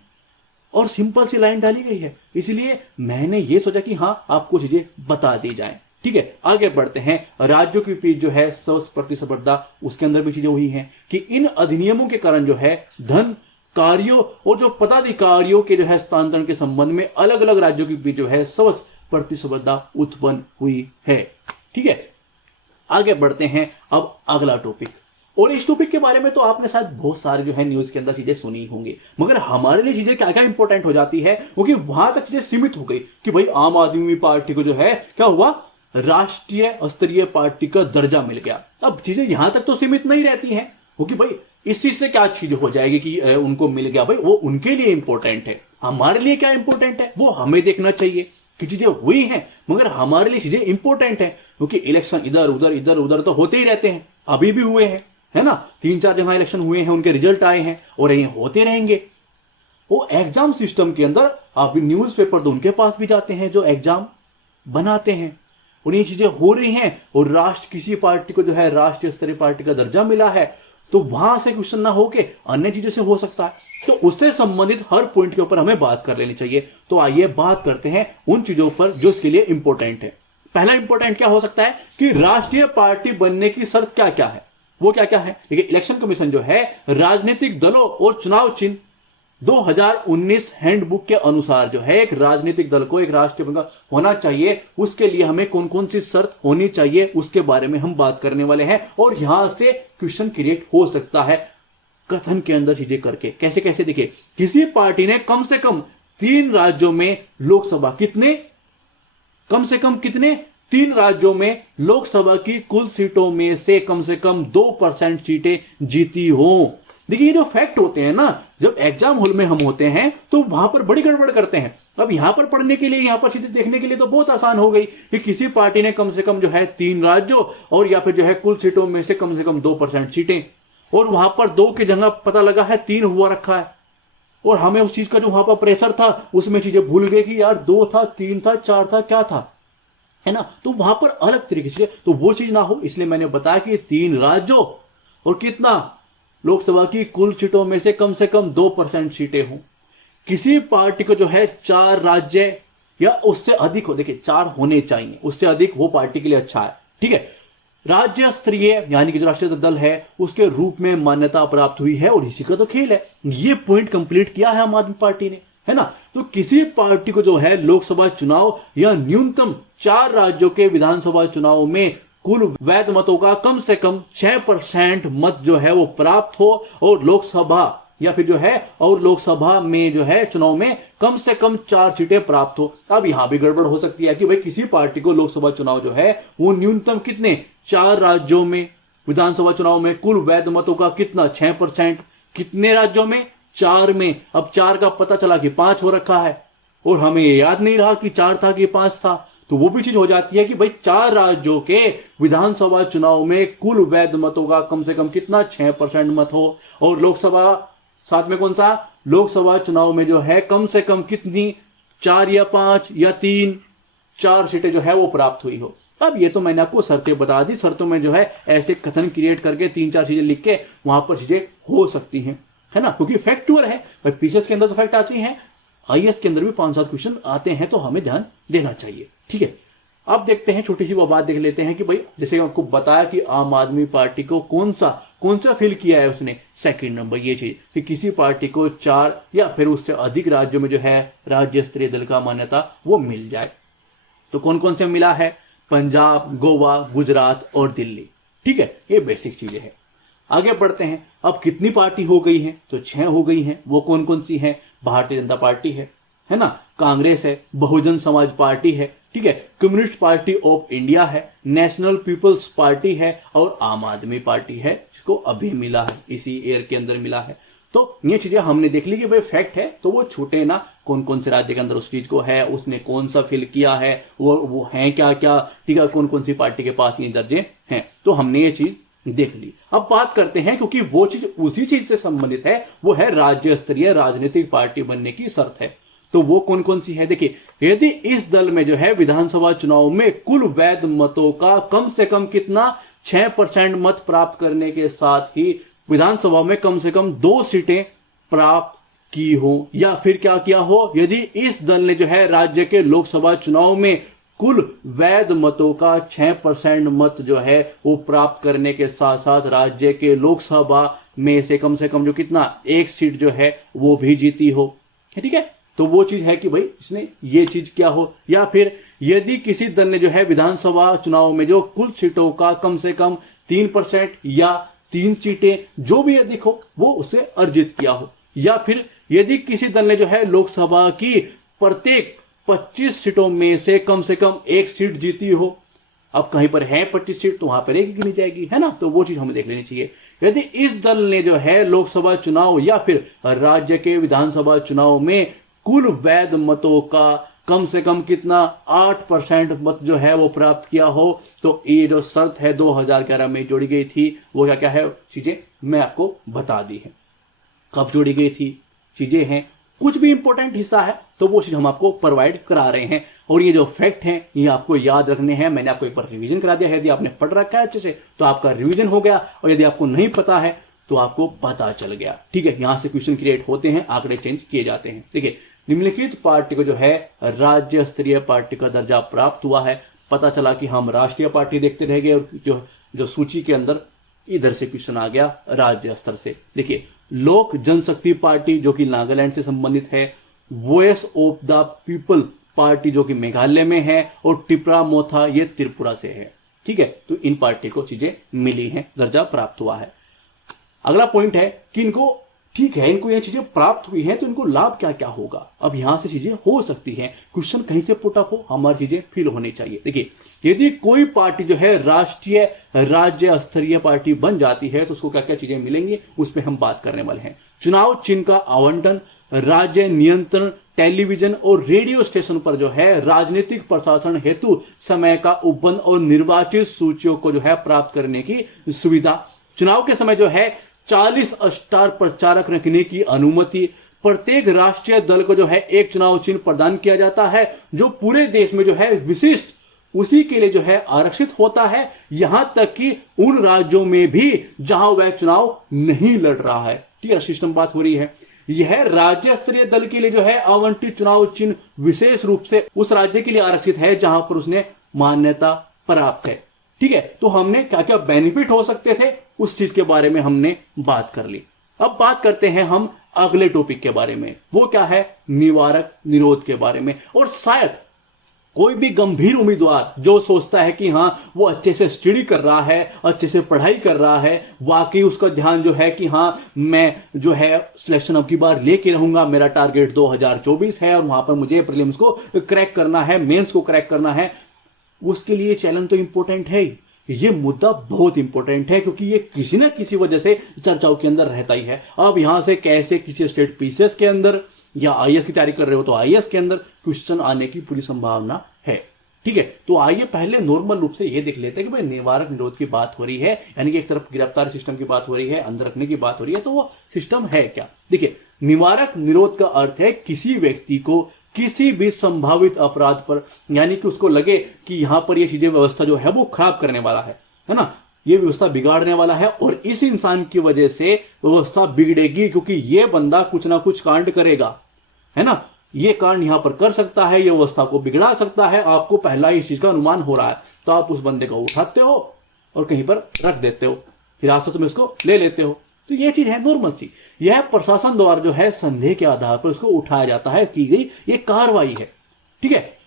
और सिंपल सी लाइन डाली गई है, इसलिए मैंने ये सोचा कि हाँ आपको चीजें बता दी जाएं। ठीक है, आगे बढ़ते हैं। राज्यों के बीच जो है सर्वोच्च प्रतिस्पर्धा, उसके अंदर भी चीजें हुई हैं कि इन अधिनियमों के कारण जो है धन, कार्यों और जो पदाधिकारियों के जो है हस्तांतरण के संबंध में अलग अलग राज्यों के बीच जो है सर्वोच्च प्रतिस्पर्धा उत्पन्न हुई है। ठीक है, आगे बढ़ते हैं। अब अगला टॉपिक, और इस टॉपिक के बारे में तो आपने शायद बहुत सारे जो है न्यूज के अंदर चीजें सुनी होंगी, मगर हमारे लिए चीजें क्या क्या इंपॉर्टेंट हो जाती है, क्योंकि वहां तक चीजें सीमित हो गई कि भाई आम आदमी पार्टी को जो है क्या हुआ, राष्ट्रीय स्तरीय पार्टी का दर्जा मिल गया। अब चीजें यहां तक तो सीमित नहीं रहती हैं, क्योंकि भाई इस चीज से क्या चीज हो जाएगी कि उनको मिल गया, भाई वो उनके लिए इंपॉर्टेंट है। हमारे लिए क्या इंपॉर्टेंट है वो हमें देखना चाहिए कि चीजें हुई हैं, मगर हमारे लिए चीजें इंपॉर्टेंट है, क्योंकि इलेक्शन इधर उधर तो होते ही रहते हैं, अभी भी हुए हैं, है ना। 3-4 जगह इलेक्शन हुए हैं, उनके रिजल्ट आए हैं और ये होते रहेंगे। वो एग्जाम सिस्टम के अंदर आप न्यूज़पेपर तो उनके पास भी जाते हैं जो एग्जाम बनाते हैं, और ये चीजें हो रही हैं। और राष्ट्र किसी पार्टी को जो है राष्ट्रीय स्तरीय पार्टी का दर्जा मिला है, तो वहां से क्वेश्चन ना होके अन्य चीजों से हो सकता है, तो उससे संबंधित हर पॉइंट के ऊपर हमें बात कर लेनी चाहिए। तो आइए बात करते हैं उन चीजों पर जो इसके लिए इंपॉर्टेंट है। पहला इंपॉर्टेंट क्या हो सकता है कि राष्ट्रीय पार्टी बनने की शर्त क्या क्या है, वो क्या क्या है। देखिए, इलेक्शन कमीशन जो है राजनीतिक दलों और चुनाव चिन्ह 2019 हैंडबुक के अनुसार जो है एक राजनीतिक दल को एक राष्ट्रीय बनना होना चाहिए, उसके लिए हमें कौन कौन सी शर्त होनी चाहिए उसके बारे में हम बात करने वाले हैं। और यहां से क्वेश्चन क्रिएट हो सकता है कथन के अंदर चीजें करके। कैसे कैसे, देखिए, किसी पार्टी ने कम से कम 3 राज्यों में लोकसभा कम से कम कितने 3 राज्यों में लोकसभा की कुल सीटों में से कम 2% सीटें जीती हो। देखिए, ये जो फैक्ट होते हैं ना, जब एग्जाम हॉल में हम होते हैं तो वहां पर बड़ी गड़बड़ करते हैं। अब यहां पर पढ़ने के लिए, यहां पर चीजें देखने के लिए तो बहुत आसान हो गई कि किसी पार्टी ने कम से कम जो है 3 राज्यों और या फिर जो है कुल सीटों में से कम 2% सीटें, और वहां पर 2 की जगह पता लगा है 3 हुआ रखा है, और हमें उस चीज का जो वहां पर प्रेशर था उसमें चीजें भूल गए कि यार 2 था, 3 था, 4 था, क्या था, है ना। तो वहां पर अलग तरीके से तो वो चीज ना हो, इसलिए मैंने बताया कि 3 राज्यों और कितना लोकसभा की कुल सीटों में से कम 2% सीटें हों। किसी पार्टी को जो है 4 राज्य या उससे अधिक हो, देखिए 4 होने चाहिए, उससे अधिक वो पार्टी के लिए अच्छा है, ठीक है। राज्य स्तरीय यानी कि जो राष्ट्रीय दल है उसके रूप में मान्यता प्राप्त हुई है और इसी का तो खेल है। ये पॉइंट कंप्लीट किया है आम आदमी पार्टी ने, है ना। तो किसी पार्टी को जो है लोकसभा चुनाव या न्यूनतम 4 राज्यों के विधानसभा चुनाव में कुल वैध मतों का कम से कम 6% मत जो है वो प्राप्त हो और लोकसभा या फिर जो है और लोकसभा में जो है चुनाव में कम से कम 4 सीटें प्राप्त हो। अब यहां भी गड़बड़ हो सकती है कि भाई किसी पार्टी को लोकसभा चुनाव जो है वो न्यूनतम कितने 4 राज्यों में विधानसभा चुनाव में कुल वैध मतों का कितना 6%, कितने राज्यों में 4 में। अब 4 का पता चला कि 5 हो रखा है और हमें याद नहीं रहा कि 4 था कि 5 था, तो वो भी चीज हो जाती है कि भाई 4 राज्यों के विधानसभा चुनाव में कुल वैध मतों का कम से कम कितना 6% मत हो और लोकसभा साथ में कौन सा लोकसभा चुनाव में जो है कम से कम कितनी 4 या 5 या 4 सीटें जो है वो प्राप्त हुई हो। अब ये तो मैंने आपको शर्तें बता दी, शर्तों में जो है ऐसे कथन क्रिएट करके 3-4 चीजें लिख के वहां पर चीजें हो सकती हैं, है ना, क्योंकि फैक्चुअल है। भाई पीसीएस के अंदर तो फैक्ट आती हैं, आईएएस के अंदर भी 5-7 क्वेश्चन आते हैं, तो हमें ध्यान देना चाहिए, ठीक है। अब देखते हैं, छोटी सी वो बात देख लेते हैं कि भाई जैसे आपको बताया कि आम आदमी पार्टी को कौन सा फील किया है उसने, सेकंड नंबर ये चीज कि किसी पार्टी को 4 या फिर उससे अधिक राज्यों में जो है राज्य स्तरीय दल का मान्यता वो मिल जाए। तो कौन कौन से मिला है, पंजाब, गोवा, गुजरात और दिल्ली, ठीक है, ये बेसिक चीजें हैं। आगे बढ़ते हैं, अब कितनी पार्टी हो गई हैं, तो 6 हो गई हैं। वो कौन कौन सी हैं, भारतीय जनता पार्टी है ना, कांग्रेस है, बहुजन समाज पार्टी है, ठीक है, कम्युनिस्ट पार्टी ऑफ इंडिया है, नेशनल पीपल्स पार्टी है और आम आदमी पार्टी है, जिसको अभी मिला है, इसी ईयर के अंदर मिला है। तो ये चीजें हमने देख ली कि भाई फैक्ट है, तो वो छूटे ना, कौन कौन से राज्य के अंदर उस चीज को है, उसने कौन सा फिल किया है, वो है क्या क्या, ठीक है, कौन कौन सी पार्टी के पास ये दर्जे हैं, तो हमने ये चीज देख ली। अब बात करते हैं, क्योंकि वो चीज उसी चीज से संबंधित है, वो है राज्य स्तरीय राजनीतिक पार्टी बनने की शर्त है। तो वो कौन कौन सी है, देखिए, यदि इस दल में जो है विधानसभा चुनाव में कुल वैध मतों का कम से कम कितना 6% मत प्राप्त करने के साथ ही विधानसभा में कम से कम 2 सीटें प्राप्त की हो, या फिर क्या किया हो, यदि इस दल ने जो है राज्य के लोकसभा चुनाव में कुल वैध मतों का 6% मत जो है वो प्राप्त करने के साथ साथ राज्य के लोकसभा में से कम जो कितना 1 सीट जो है वो भी जीती हो, ठीक है। तो वो चीज है कि भाई इसने ये चीज क्या हो, या फिर यदि किसी दल ने जो है विधानसभा चुनाव में जो कुल सीटों का कम से कम 3% या 3 सीटें जो भी अधिक हो वो उसे अर्जित किया हो, या फिर यदि किसी दल ने जो है लोकसभा की प्रत्येक 25 सीटों में से कम 1 सीट जीती हो। अब कहीं पर है 25 सीट तो वहां पर एक गिनी जाएगी, है ना, तो वो चीज हमें देख लेनी चाहिए। यदि इस दल ने जो है लोकसभा चुनाव या फिर राज्य के विधानसभा चुनाव में कुल वैध मतों का कम से कम कितना 8% मत जो है वो प्राप्त किया हो, तो ये जो शर्त है 2011 में जोड़ी गई थी, वो क्या क्या है चीजें मैं आपको बता दी है। कब जोड़ी गई थी चीजें हैं, कुछ भी इंपॉर्टेंट हिस्सा है तो वो चीज हम आपको प्रोवाइड करा रहे हैं, और ये जो फैक्ट हैं ये आपको याद रखने हैं। मैंने आपको एक बार रिवीजन करा दिया है, यदि आपने पढ़ रखा है अच्छे से तो आपका रिवीजन हो गया, और यदि आपको नहीं पता है तो आपको पता चल गया, ठीक है। यहां से क्वेश्चन क्रिएट होते हैं, आंकड़े चेंज किए जाते हैं। देखिए, निम्नलिखित पार्टी को जो है राज्य स्तरीय पार्टी का दर्जा प्राप्त हुआ है। पता चला कि हम राष्ट्रीय पार्टी देखते रह गए, और जो सूची के अंदर इधर से क्वेश्चन आ गया राज्य स्तर से। देखिए, लोक जनशक्ति पार्टी जो कि नागालैंड से संबंधित है, voice of the people party जो कि मेघालय में है, और टिपरा मोथा ये त्रिपुरा से है, ठीक है। तो इन पार्टी को चीजें मिली हैं, दर्जा प्राप्त हुआ है। अगला पॉइंट है कि इनको ठीक है, इनको ये चीजें प्राप्त हुई हैं तो इनको लाभ क्या क्या होगा। अब यहां से चीजें हो सकती हैं, क्वेश्चन कहीं से पुटअप हो, हमारी चीजें फिल होनी चाहिए। देखिए, यदि कोई पार्टी जो है राष्ट्रीय राज्य स्तरीय पार्टी बन जाती है तो उसको क्या क्या चीजें मिलेंगी, उस पर हम बात करने वाले हैं। चुनाव चिन्ह का आवंटन, राज्य नियंत्रण, टेलीविजन और रेडियो स्टेशन पर जो है राजनीतिक प्रशासन हेतु समय का उपबंध और निर्वाचित सूचियों को जो है प्राप्त करने की सुविधा, चुनाव के समय जो है 40 स्टार प्रचारक रखने की अनुमति, प्रत्येक राष्ट्रीय दल को जो है एक चुनाव चिन्ह प्रदान किया जाता है जो पूरे देश में जो है विशिष्ट उसी के लिए जो है आरक्षित होता है, यहां तक कि उन राज्यों में भी जहां वह चुनाव नहीं लड़ रहा है। ठीक है, सिस्टम बात हो रही है। यह राज्य स्तरीय दल के लिए जो है आवंटित चुनाव चिन्ह विशेष रूप से उस राज्य के लिए आरक्षित है जहां पर उसने मान्यता प्राप्त है। ठीक है, तो हमने क्या क्या बेनिफिट हो सकते थे उस चीज के बारे में हमने बात कर ली। अब बात करते हैं हम अगले टॉपिक के बारे में, वो क्या है, निवारक निरोध के बारे में। और शायद कोई भी गंभीर उम्मीदवार जो सोचता है कि हाँ वो अच्छे से स्टडी कर रहा है, अच्छे से पढ़ाई कर रहा है, वाकई उसका ध्यान जो है कि हाँ मैं जो है सिलेक्शन अब की बार लेके रहूंगा, मेरा टारगेट 2024 है और वहां पर मुझे प्रीलिम्स को क्रैक करना है, मेंस को क्रैक करना है, उसके लिए चैलेंज तो इंपॉर्टेंट है। ये मुद्दा बहुत इंपॉर्टेंट है क्योंकि ये किसी ना किसी वजह से चर्चाओं के अंदर रहता ही है। अब यहां से कैसे किसी स्टेट पीसीएस के अंदर या आईएएस की तैयारी कर रहे हो तो आईएएस के अंदर क्वेश्चन आने की पूरी संभावना है। ठीक है, तो आइए पहले नॉर्मल रूप से ये देख लेते हैं कि भाई निवारक निरोध की बात हो रही है, यानी कि एक तरफ गिरफ्तारी सिस्टम की बात हो रही है, अंदर रखने की बात हो रही है, तो वो सिस्टम है क्या। देखिए, निवारक निरोध का अर्थ है किसी व्यक्ति को किसी भी संभावित अपराध पर, यानी कि उसको लगे कि यहां पर ये चीजें व्यवस्था जो है वो खराब करने वाला है ना, ये व्यवस्था बिगाड़ने वाला है और इस इंसान की वजह से व्यवस्था बिगड़ेगी क्योंकि ये बंदा कुछ ना कुछ कांड करेगा, है ना, ये कांड यहां पर कर सकता है, ये व्यवस्था को बिगड़ा सकता है। आपको पहला इस चीज का अनुमान हो रहा है, तो आप उस बंदे को उठाते हो और कहीं पर रख देते हो, हिरासत में उसको ले लेते हो। तो ये चीज है नॉर्मल सी। यह प्रशासन द्वारा जो है संदेह के आधार पर उसको उठाया जाता है, की गई ये कार्रवाई है। ठीक है,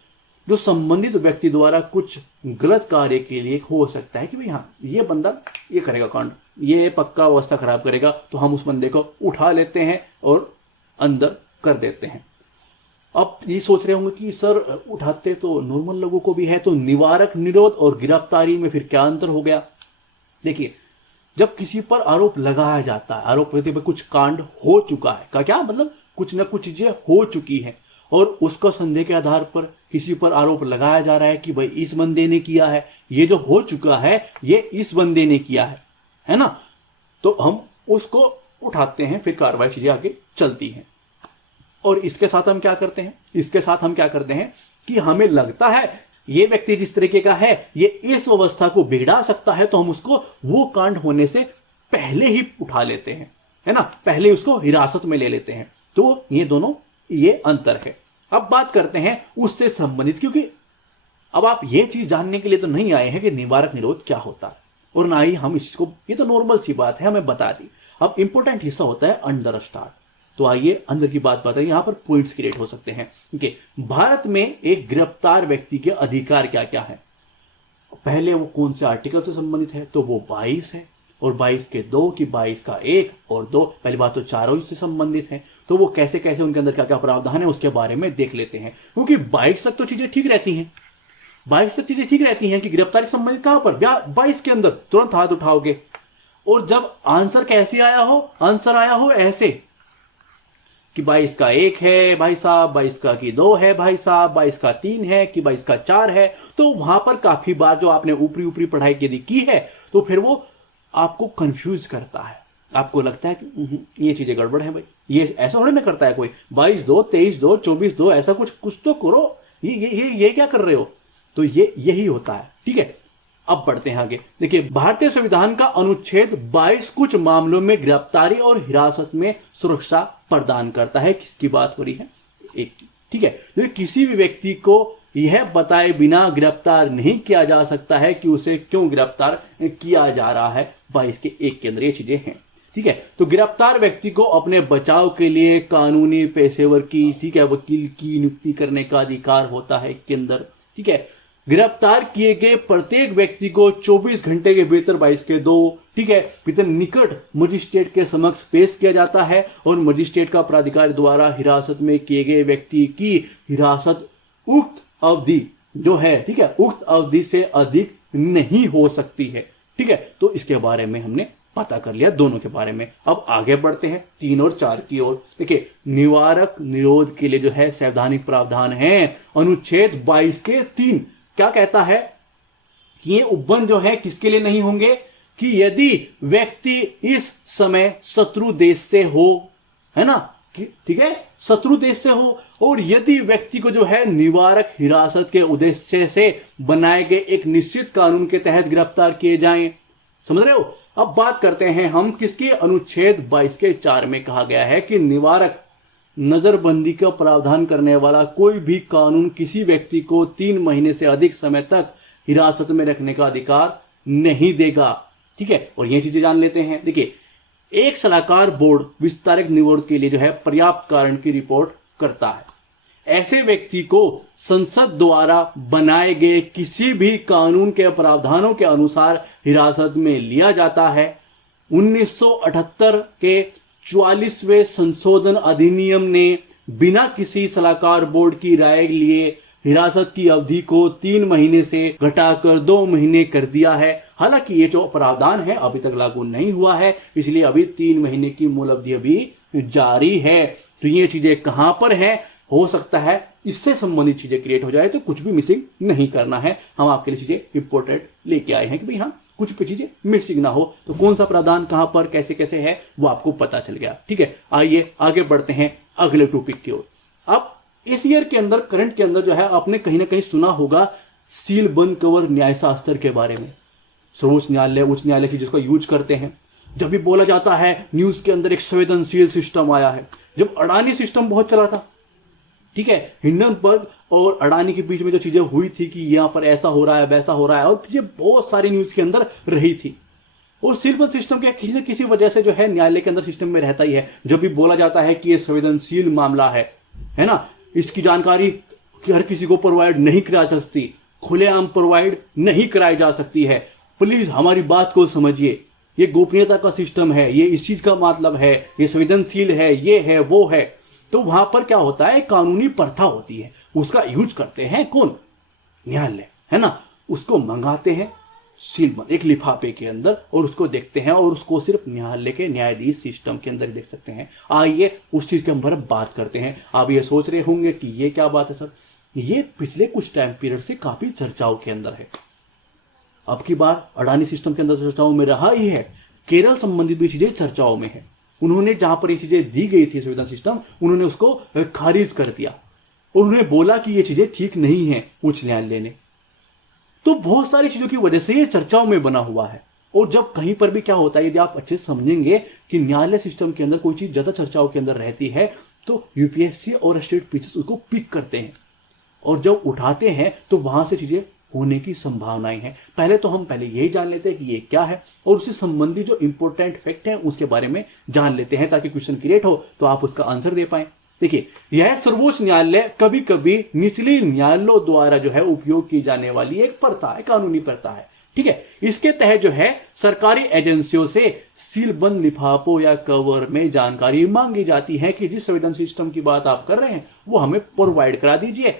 जो संबंधित व्यक्ति द्वारा कुछ गलत कार्य के लिए हो सकता है कि भाई हाँ ये बंदा ये करेगा कांड, ये पक्का व्यवस्था खराब करेगा, तो हम उस बंदे को उठा लेते हैं और अंदर कर देते हैं। अब ये सोच रहे होंगे कि सर उठाते तो नॉर्मल लोगों को भी है, तो निवारक निरोध और गिरफ्तारी में फिर क्या अंतर हो गया। देखिए, जब किसी पर आरोप लगाया जाता है, आरोप प्रति पे कुछ कांड हो चुका है का क्या मतलब, कुछ ना कुछ चीजें हो चुकी हैं और उसका संदेह के आधार पर किसी पर आरोप लगाया जा रहा है कि भाई इस बंदे ने किया है, ये जो हो चुका है ये इस बंदे ने किया है ना, तो हम उसको उठाते हैं, फिर कार्रवाई चीजें आगे चलती हैं। और इसके साथ हम क्या करते हैं, इसके साथ हम क्या करते हैं कि हमें लगता है ये व्यक्ति जिस तरीके का है ये इस व्यवस्था को बिगड़ा सकता है, तो हम उसको वो कांड होने से पहले ही उठा लेते हैं, है ना, पहले उसको हिरासत में ले लेते हैं। तो ये दोनों ये अंतर है। अब बात करते हैं उससे संबंधित, क्योंकि अब आप ये चीज जानने के लिए तो नहीं आए हैं कि निवारक निरोध क्या होता है और ना ही हम इसको, ये तो नॉर्मल सी बात है, हमें बता दी। अब इंपॉर्टेंट हिस्सा होता है अंडर स्टार्ट। तो आइए अंदर की बात बताइए, यहां पर पॉइंट्स क्रिएट हो सकते हैं। ठीक, भारत में एक गिरफ्तार व्यक्ति के अधिकार क्या क्या है। पहले वो कौन से आर्टिकल से संबंधित है, तो वो 22 है और 22 के 2 की 22 का 1 और 2, पहली बात तो चारों से संबंधित है। तो वो कैसे कैसे उनके अंदर क्या क्या प्रावधान है उसके बारे में देख लेते हैं, क्योंकि 22 तक तो चीजें ठीक रहती हैं, 22 तक चीजें ठीक रहती हैं कि गिरफ्तारी संबंधित कहां पर, 22 के अंदर तुरंत हाथ उठाओगे। और जब आंसर कैसे आया हो, आंसर आया हो ऐसे कि 22 का 1 है भाई साहब, 22 का की 2 है भाई साहब, 22 का 3 है कि 22 का 4 है, तो वहां पर काफी बार जो आपने ऊपरी ऊपरी पढ़ाई यदि की है तो फिर वो आपको कंफ्यूज करता है, आपको लगता है कि ये चीजें गड़बड़ है भाई, ये ऐसा थोड़ी ना करता है कोई, 22-2, 23-2, 24-2 ऐसा कुछ तो करो, ये क्या कर रहे हो, तो ये यही होता है। ठीक है, अब बढ़ते हैं आगे। देखिए, भारतीय संविधान का अनुच्छेद 22 कुछ मामलों में गिरफ्तारी और हिरासत में सुरक्षा प्रदान करता है। किसकी बात हो रही है, एक। ठीक है, तो किसी भी व्यक्ति को यह बताए बिना गिरफ्तार नहीं किया जा सकता है कि उसे क्यों गिरफ्तार किया जा रहा है। 22 के 1 के अंदर ये चीजें हैं। ठीक है, तो गिरफ्तार व्यक्ति को अपने बचाव के लिए कानूनी पेशेवर की, ठीक है, वकील की नियुक्ति करने का अधिकार होता है इसके अंदर। ठीक है, गिरफ्तार किए गए प्रत्येक व्यक्ति को 24 घंटे के भीतर 22 के 2, ठीक है, भीतर निकट मजिस्ट्रेट के समक्ष पेश किया जाता है और मजिस्ट्रेट का प्राधिकार द्वारा हिरासत में किए गए व्यक्ति की हिरासत उक्त अवधि जो है, ठीक है, उक्त अवधि से अधिक नहीं हो सकती है। ठीक है, तो इसके बारे में हमने पता कर लिया दोनों के बारे में। अब आगे बढ़ते हैं 3 और 4 की ओर। देखिए, निवारक निरोध के लिए जो है सैद्धांतिक प्रावधान है। अनुच्छेद 22 के 3 क्या कहता है कि ये उपबंध जो है किसके लिए नहीं होंगे, कि यदि व्यक्ति इस समय शत्रु देश से हो, है ना, ठीक है, शत्रु देश से हो, और यदि व्यक्ति को जो है निवारक हिरासत के उद्देश्य से बनाए गए एक निश्चित कानून के तहत गिरफ्तार किए जाएं। समझ रहे हो? अब बात करते हैं हम किसके, अनुच्छेद 22 के 4 में कहा गया है कि निवारक नजरबंदी का प्रावधान करने वाला कोई भी कानून किसी व्यक्ति को 3 महीने से अधिक समय तक हिरासत में रखने का अधिकार नहीं देगा। ठीक है, और ये चीजें जान लेते हैं। देखिए, एक सलाहकार बोर्ड विस्तारित निवृत्त के लिए जो है पर्याप्त कारण की रिपोर्ट करता है। ऐसे व्यक्ति को संसद द्वारा बनाए गए किसी भी कानून के प्रावधानों के अनुसार हिरासत में लिया जाता है। 1978 के 44वें संशोधन अधिनियम ने बिना किसी सलाहकार बोर्ड की राय लिए हिरासत की अवधि को 3 महीने से घटाकर 2 महीने कर दिया है। हालांकि ये जो प्रावधान है अभी तक लागू नहीं हुआ है, इसलिए अभी 3 महीने की मूल अवधि अभी जारी है। तो ये चीजें कहां पर है, हो सकता है इससे संबंधित चीजें क्रिएट हो जाए, तो कुछ भी मिसिंग नहीं करना है। हम आपके लिए चीजें इंपोर्टेंट लेके आए हैं कि भाई हाँ कुछ भी चीजें मिसिंग ना हो। तो कौन सा प्रावधान कहां पर कैसे कैसे है वो आपको पता चल गया। ठीक है, आइए आगे बढ़ते हैं अगले टॉपिक की ओर। अब इस ईयर के अंदर, करंट के अंदर जो है, आपने कहीं ना कहीं सुना होगा सील बंद कवर न्यायशास्त्र के बारे में। सर्वोच्च न्यायालय, उच्च न्यायालय जिसको यूज करते हैं। जब भी बोला जाता है न्यूज के अंदर एक संवेदनशील सिस्टम आया है। जब अडानी सिस्टम बहुत चला था, ठीक है, हिंडनबर्ग और अडानी के बीच में जो चीजें हुई थी कि यहां पर ऐसा हो रहा है वैसा हो रहा है, और ये बहुत सारी न्यूज के अंदर रही थी। और सीलबंद सिस्टम क्या किसी न किसी वजह से जो है न्यायालय के अंदर सिस्टम में रहता ही है। जब भी बोला जाता है कि यह संवेदनशील मामला है ना, इसकी जानकारी हर किसी को प्रोवाइड नहीं करा सकती, खुलेआम प्रोवाइड नहीं कराई जा सकती है, प्लीज हमारी बात को समझिए, ये गोपनीयता का सिस्टम है, ये इस चीज का मतलब है, ये संवेदनशील है, ये है वो है। तो वहां पर क्या होता है, कानूनी प्रथा होती है, उसका यूज करते हैं कौन, न्यायालय, है ना। उसको मंगाते हैं सीलबंद एक लिफाफे के अंदर, और उसको देखते हैं, और उसको सिर्फ न्यायालय के न्यायाधीश सिस्टम के अंदर देख सकते हैं। आइए उस चीज के अंदर बात करते हैं। आप ये सोच रहे होंगे कि ये क्या बात है सर, ये पिछले कुछ टाइम पीरियड से काफी चर्चाओं के अंदर है। अब की बार अडानी सिस्टम के अंदर चर्चाओं में रहा ही है, केरल संबंधित भी चीजें चर्चाओं में है। उन्होंने जहां पर ये चीजें दी गई थी संविधान सिस्टम, उन्होंने उसको खारिज कर दिया, उन्होंने बोला कि ये चीजें ठीक नहीं है उच्च न्यायालय ने। तो बहुत सारी चीजों की वजह से ये चर्चाओं में बना हुआ है। और जब कहीं पर भी क्या होता है, यदि आप अच्छे से समझेंगे कि न्यायालय सिस्टम के अंदर कोई चीज ज्यादा चर्चाओं के अंदर रहती है, तो यूपीएससी और स्टेट पीसीएस उसको पिक करते हैं, और जब उठाते हैं तो वहां से चीजें होने की संभावनाएं हैं। तो हम यही जान लेते हैं कि ये क्या है, और उससे संबंधी जो इंपॉर्टेंट फैक्ट है उसके बारे में जान लेते हैं, ताकि क्वेश्चन क्रिएट हो तो आप उसका आंसर दे पाए। देखिए, यह सर्वोच्च न्यायालय कभी कभी निचले न्यायालयों द्वारा जो है उपयोग की जाने वाली एक प्रथा है, कानूनी प्रथा है। ठीक है, इसके तहत जो है सरकारी एजेंसियों से सीलबंद लिफाफों या कवर में जानकारी मांगी जाती है कि जिस संवेदन सिस्टम की बात आप कर रहे हैं वो हमें प्रोवाइड करा दीजिए।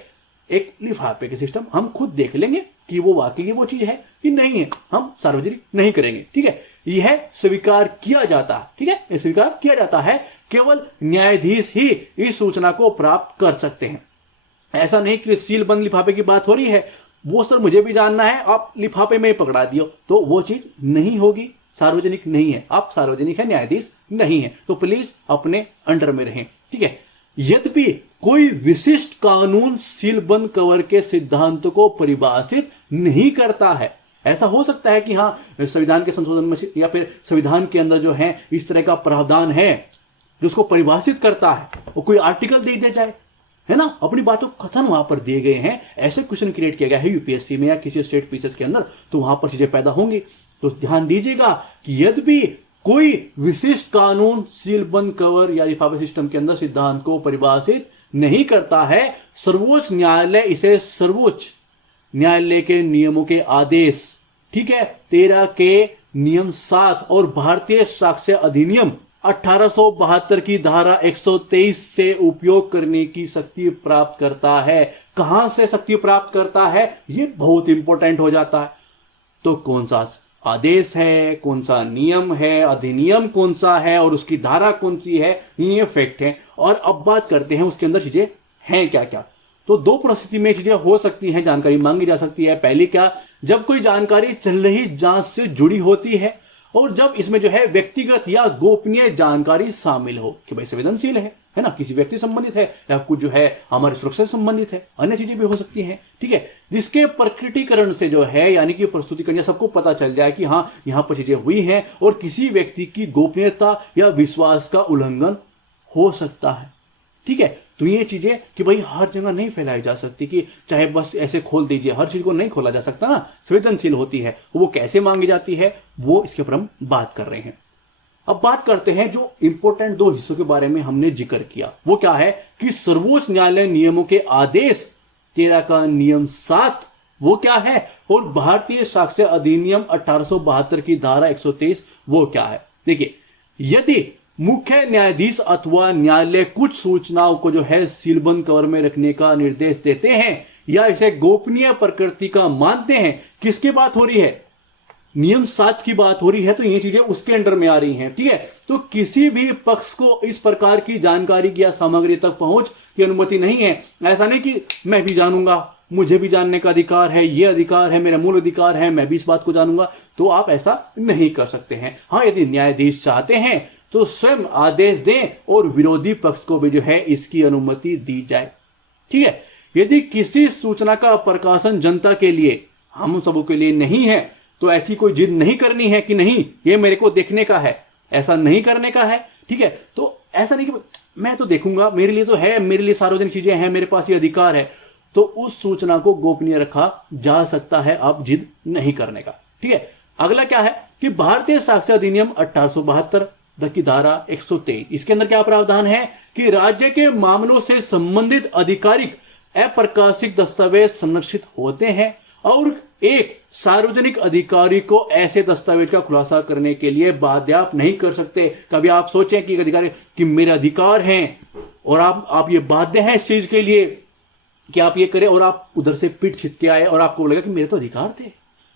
एक लिफाफे के सिस्टम हम खुद देख लेंगे कि वो वाकई वो चीज है कि नहीं है, हम सार्वजनिक नहीं करेंगे। ठीक है, यह स्वीकार किया जाता है। ठीक है, यह स्वीकार किया जाता है, केवल न्यायाधीश ही इस सूचना को प्राप्त कर सकते हैं। ऐसा नहीं कि सीलबंद लिफाफे की बात हो रही है, वो सर मुझे भी जानना है, आप लिफाफे में ही पकड़ा दियो, तो वो चीज नहीं होगी, सार्वजनिक नहीं है। आप सार्वजनिक है, न्यायाधीश नहीं है, तो प्लीज अपने अंडर में रहें। ठीक है, यद्यपि कोई विशिष्ट कानून सीलबंद कवर के सिद्धांत को परिभाषित नहीं करता है। ऐसा हो सकता है कि हाँ संविधान के संशोधन में या फिर संविधान के अंदर जो है इस तरह का प्रावधान है जिसको परिभाषित करता है, और कोई आर्टिकल दे दिया जाए, है ना, अपनी बातों कथन वहां पर दिए गए हैं, ऐसे क्वेश्चन क्रिएट किया गया है यूपीएससी में या किसी स्टेट पीसीएस के अंदर, तो वहां पर चीजें पैदा होंगी। तो ध्यान दीजिएगा कि यद्यपि कोई विशिष्ट कानून सीलबंद कवर या लिफाफे सिस्टम के अंदर सिद्धांत को परिभाषित नहीं करता है, सर्वोच्च न्यायालय इसे सर्वोच्च न्यायालय के नियमों के आदेश, ठीक है, 13 के नियम 7 और भारतीय साक्ष्य अधिनियम 1872 की धारा 123 से उपयोग करने की शक्ति प्राप्त करता है। कहां से शक्ति प्राप्त करता है, यह बहुत इंपॉर्टेंट हो जाता है। तो कौन सा आदेश है, कौन सा नियम है, अधिनियम कौन सा है और उसकी धारा कौन सी है, ये फैक्ट है। और अब बात करते हैं उसके अंदर चीजें हैं क्या क्या। तो दो परिस्थिति में चीजें हो सकती हैं, जानकारी मांगी जा सकती है। पहली क्या, जब कोई जानकारी चल रही जांच से जुड़ी होती है और जब इसमें जो है व्यक्तिगत या गोपनीय जानकारी शामिल हो कि भाई संवेदनशील है ना, किसी व्यक्ति संबंधित है या कुछ जो है हमारी सुरक्षा से संबंधित है, अन्य चीजें भी हो सकती हैं, ठीक है, जिसके प्रकटीकरण से जो है यानी कि प्रस्तुतिकरण सबको पता चल जाए कि हाँ यहां पर चीजें हुई हैं और किसी व्यक्ति की गोपनीयता या विश्वास का उल्लंघन हो सकता है, ठीक है। तो ये चीजें कि भाई हर जगह नहीं फैलाई जा सकती कि चाहे बस ऐसे खोल दीजिए, हर चीज को नहीं खोला जा सकता ना, संवेदनशील होती है, वो कैसे मांगी जाती है वो इसके ऊपर हम बात कर रहे हैं। अब बात करते हैं जो इंपॉर्टेंट 2 हिस्सों के बारे में हमने जिक्र किया, वो क्या है कि सर्वोच्च न्यायालय नियमों के आदेश 13 का नियम 7 वो क्या है, और भारतीय साक्ष्य अधिनियम 1872 की धारा 123 वो क्या है। देखिए, यदि मुख्य न्यायाधीश अथवा न्यायालय कुछ सूचनाओं को जो है सीलबंद कवर में रखने का निर्देश देते हैं या इसे गोपनीय प्रकृति का मानते हैं, किसकी बात हो रही है, नियम 7 की बात हो रही है, तो ये चीजें उसके अंडर में आ रही हैं, ठीक है। तो किसी भी पक्ष को इस प्रकार की जानकारी या सामग्री तक पहुंच की अनुमति नहीं है। ऐसा नहीं कि मैं भी जानूंगा, मुझे भी जानने का अधिकार है, ये अधिकार है, मेरा मूल अधिकार है, मैं भी इस बात को जानूंगा, तो आप ऐसा नहीं कर सकते हैं। हाँ, यदि न्यायाधीश चाहते हैं तो स्वयं आदेश दें और विरोधी पक्ष को भी जो है इसकी अनुमति दी जाए, ठीक है। यदि किसी सूचना का प्रकाशन जनता के लिए, हम सबों के लिए नहीं है, तो ऐसी कोई जिद नहीं करनी है कि नहीं ये मेरे को देखने का है, ऐसा नहीं करने का है, ठीक है। तो ऐसा नहीं कि मैं तो देखूंगा, मेरे लिए तो है, मेरे लिए सार्वजनिक चीजें हैं, मेरे पास ये अधिकार है, तो उस सूचना को गोपनीय रखा जा सकता है, आप जिद नहीं करने का, ठीक है। अगला क्या है कि भारतीय साक्ष्य अधिनियम 1872 की धारा 123, इसके अंदर क्या प्रावधान है कि राज्य के मामलों से संबंधित आधिकारिक अप्रकाशित दस्तावेज संरक्षित होते हैं और एक सार्वजनिक अधिकारी को ऐसे दस्तावेज का खुलासा करने के लिए बाध्य आप नहीं कर सकते। कभी आप सोचें कि अधिकारी कि मेरे अधिकार हैं और आप ये बाध्य हैं इस चीज के लिए कि आप ये करें, और आप उधर से पीठ छिटके आए और आपको बोलेगा कि मेरे तो अधिकार थे,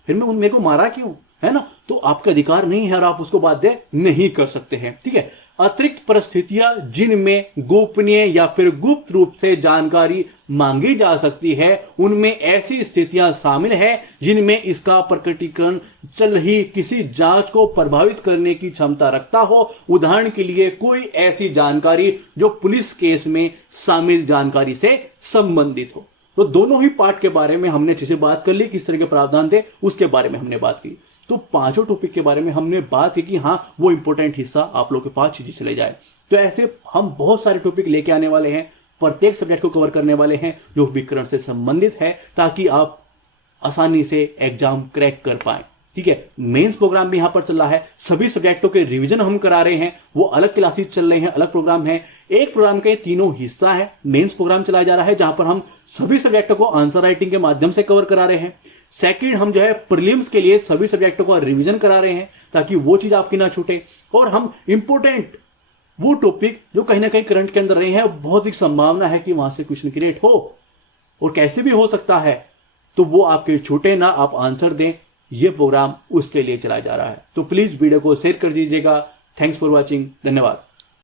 फिर मैं मेरे को मारा क्यों, है ना, तो आपका अधिकार नहीं है और आप उसको बाध्य नहीं कर सकते हैं, ठीक है। अतिरिक्त परिस्थितियां जिनमें गोपनीय या फिर गुप्त रूप से जानकारी मांगी जा सकती है, उनमें ऐसी स्थितियां शामिल है जिनमें इसका प्रकटीकरण चल ही किसी जांच को प्रभावित करने की क्षमता रखता हो। उदाहरण के लिए कोई ऐसी जानकारी जो पुलिस केस में शामिल जानकारी से संबंधित हो। तो दोनों ही पार्ट के बारे में हमने अच्छे से बात कर ली, किस तरह के प्रावधान थे उसके बारे में हमने बात की। तो 5 टॉपिक के बारे में हमने बात की कि हाँ वो इंपॉर्टेंट हिस्सा आप लोगों के पास चीजें चले जाए। तो ऐसे हम बहुत सारे टॉपिक लेके आने वाले हैं, प्रत्येक सब्जेक्ट को कवर करने वाले हैं जो विकरण से संबंधित है, ताकि आप आसानी से एग्जाम क्रैक कर पाए, ठीक है। मेंस प्रोग्राम भी यहां पर चल रहा है, सभी सब्जेक्टों के रिवीजन हम करा रहे हैं, वो अलग क्लासेस चल रहे हैं, अलग प्रोग्राम है। एक प्रोग्राम के 3 हिस्सा है, मेंस प्रोग्राम चलाया जा रहा है जहां पर हम सभी सब्जेक्टों को आंसर राइटिंग के माध्यम से कवर करा रहे हैं। सेकंड, हम जो है प्रीलिम्स के लिए सभी सब्जेक्टों का रिवीजन करा रहे हैं ताकि वो चीज आपकी ना छूटे, और हम इंपोर्टेंट वो टॉपिक जो कहीं ना कहीं करंट के अंदर रहे हैं, बहुत ही संभावना है कि वहां से क्वेश्चन क्रिएट हो और कैसे भी हो सकता है, तो वो आपके छूटे ना, आप आंसर दें, ये प्रोग्राम उसके लिए चलाया जा रहा है। तो प्लीज वीडियो को शेयर कर दीजिएगा। थैंक्स फॉर वॉचिंग, धन्यवाद।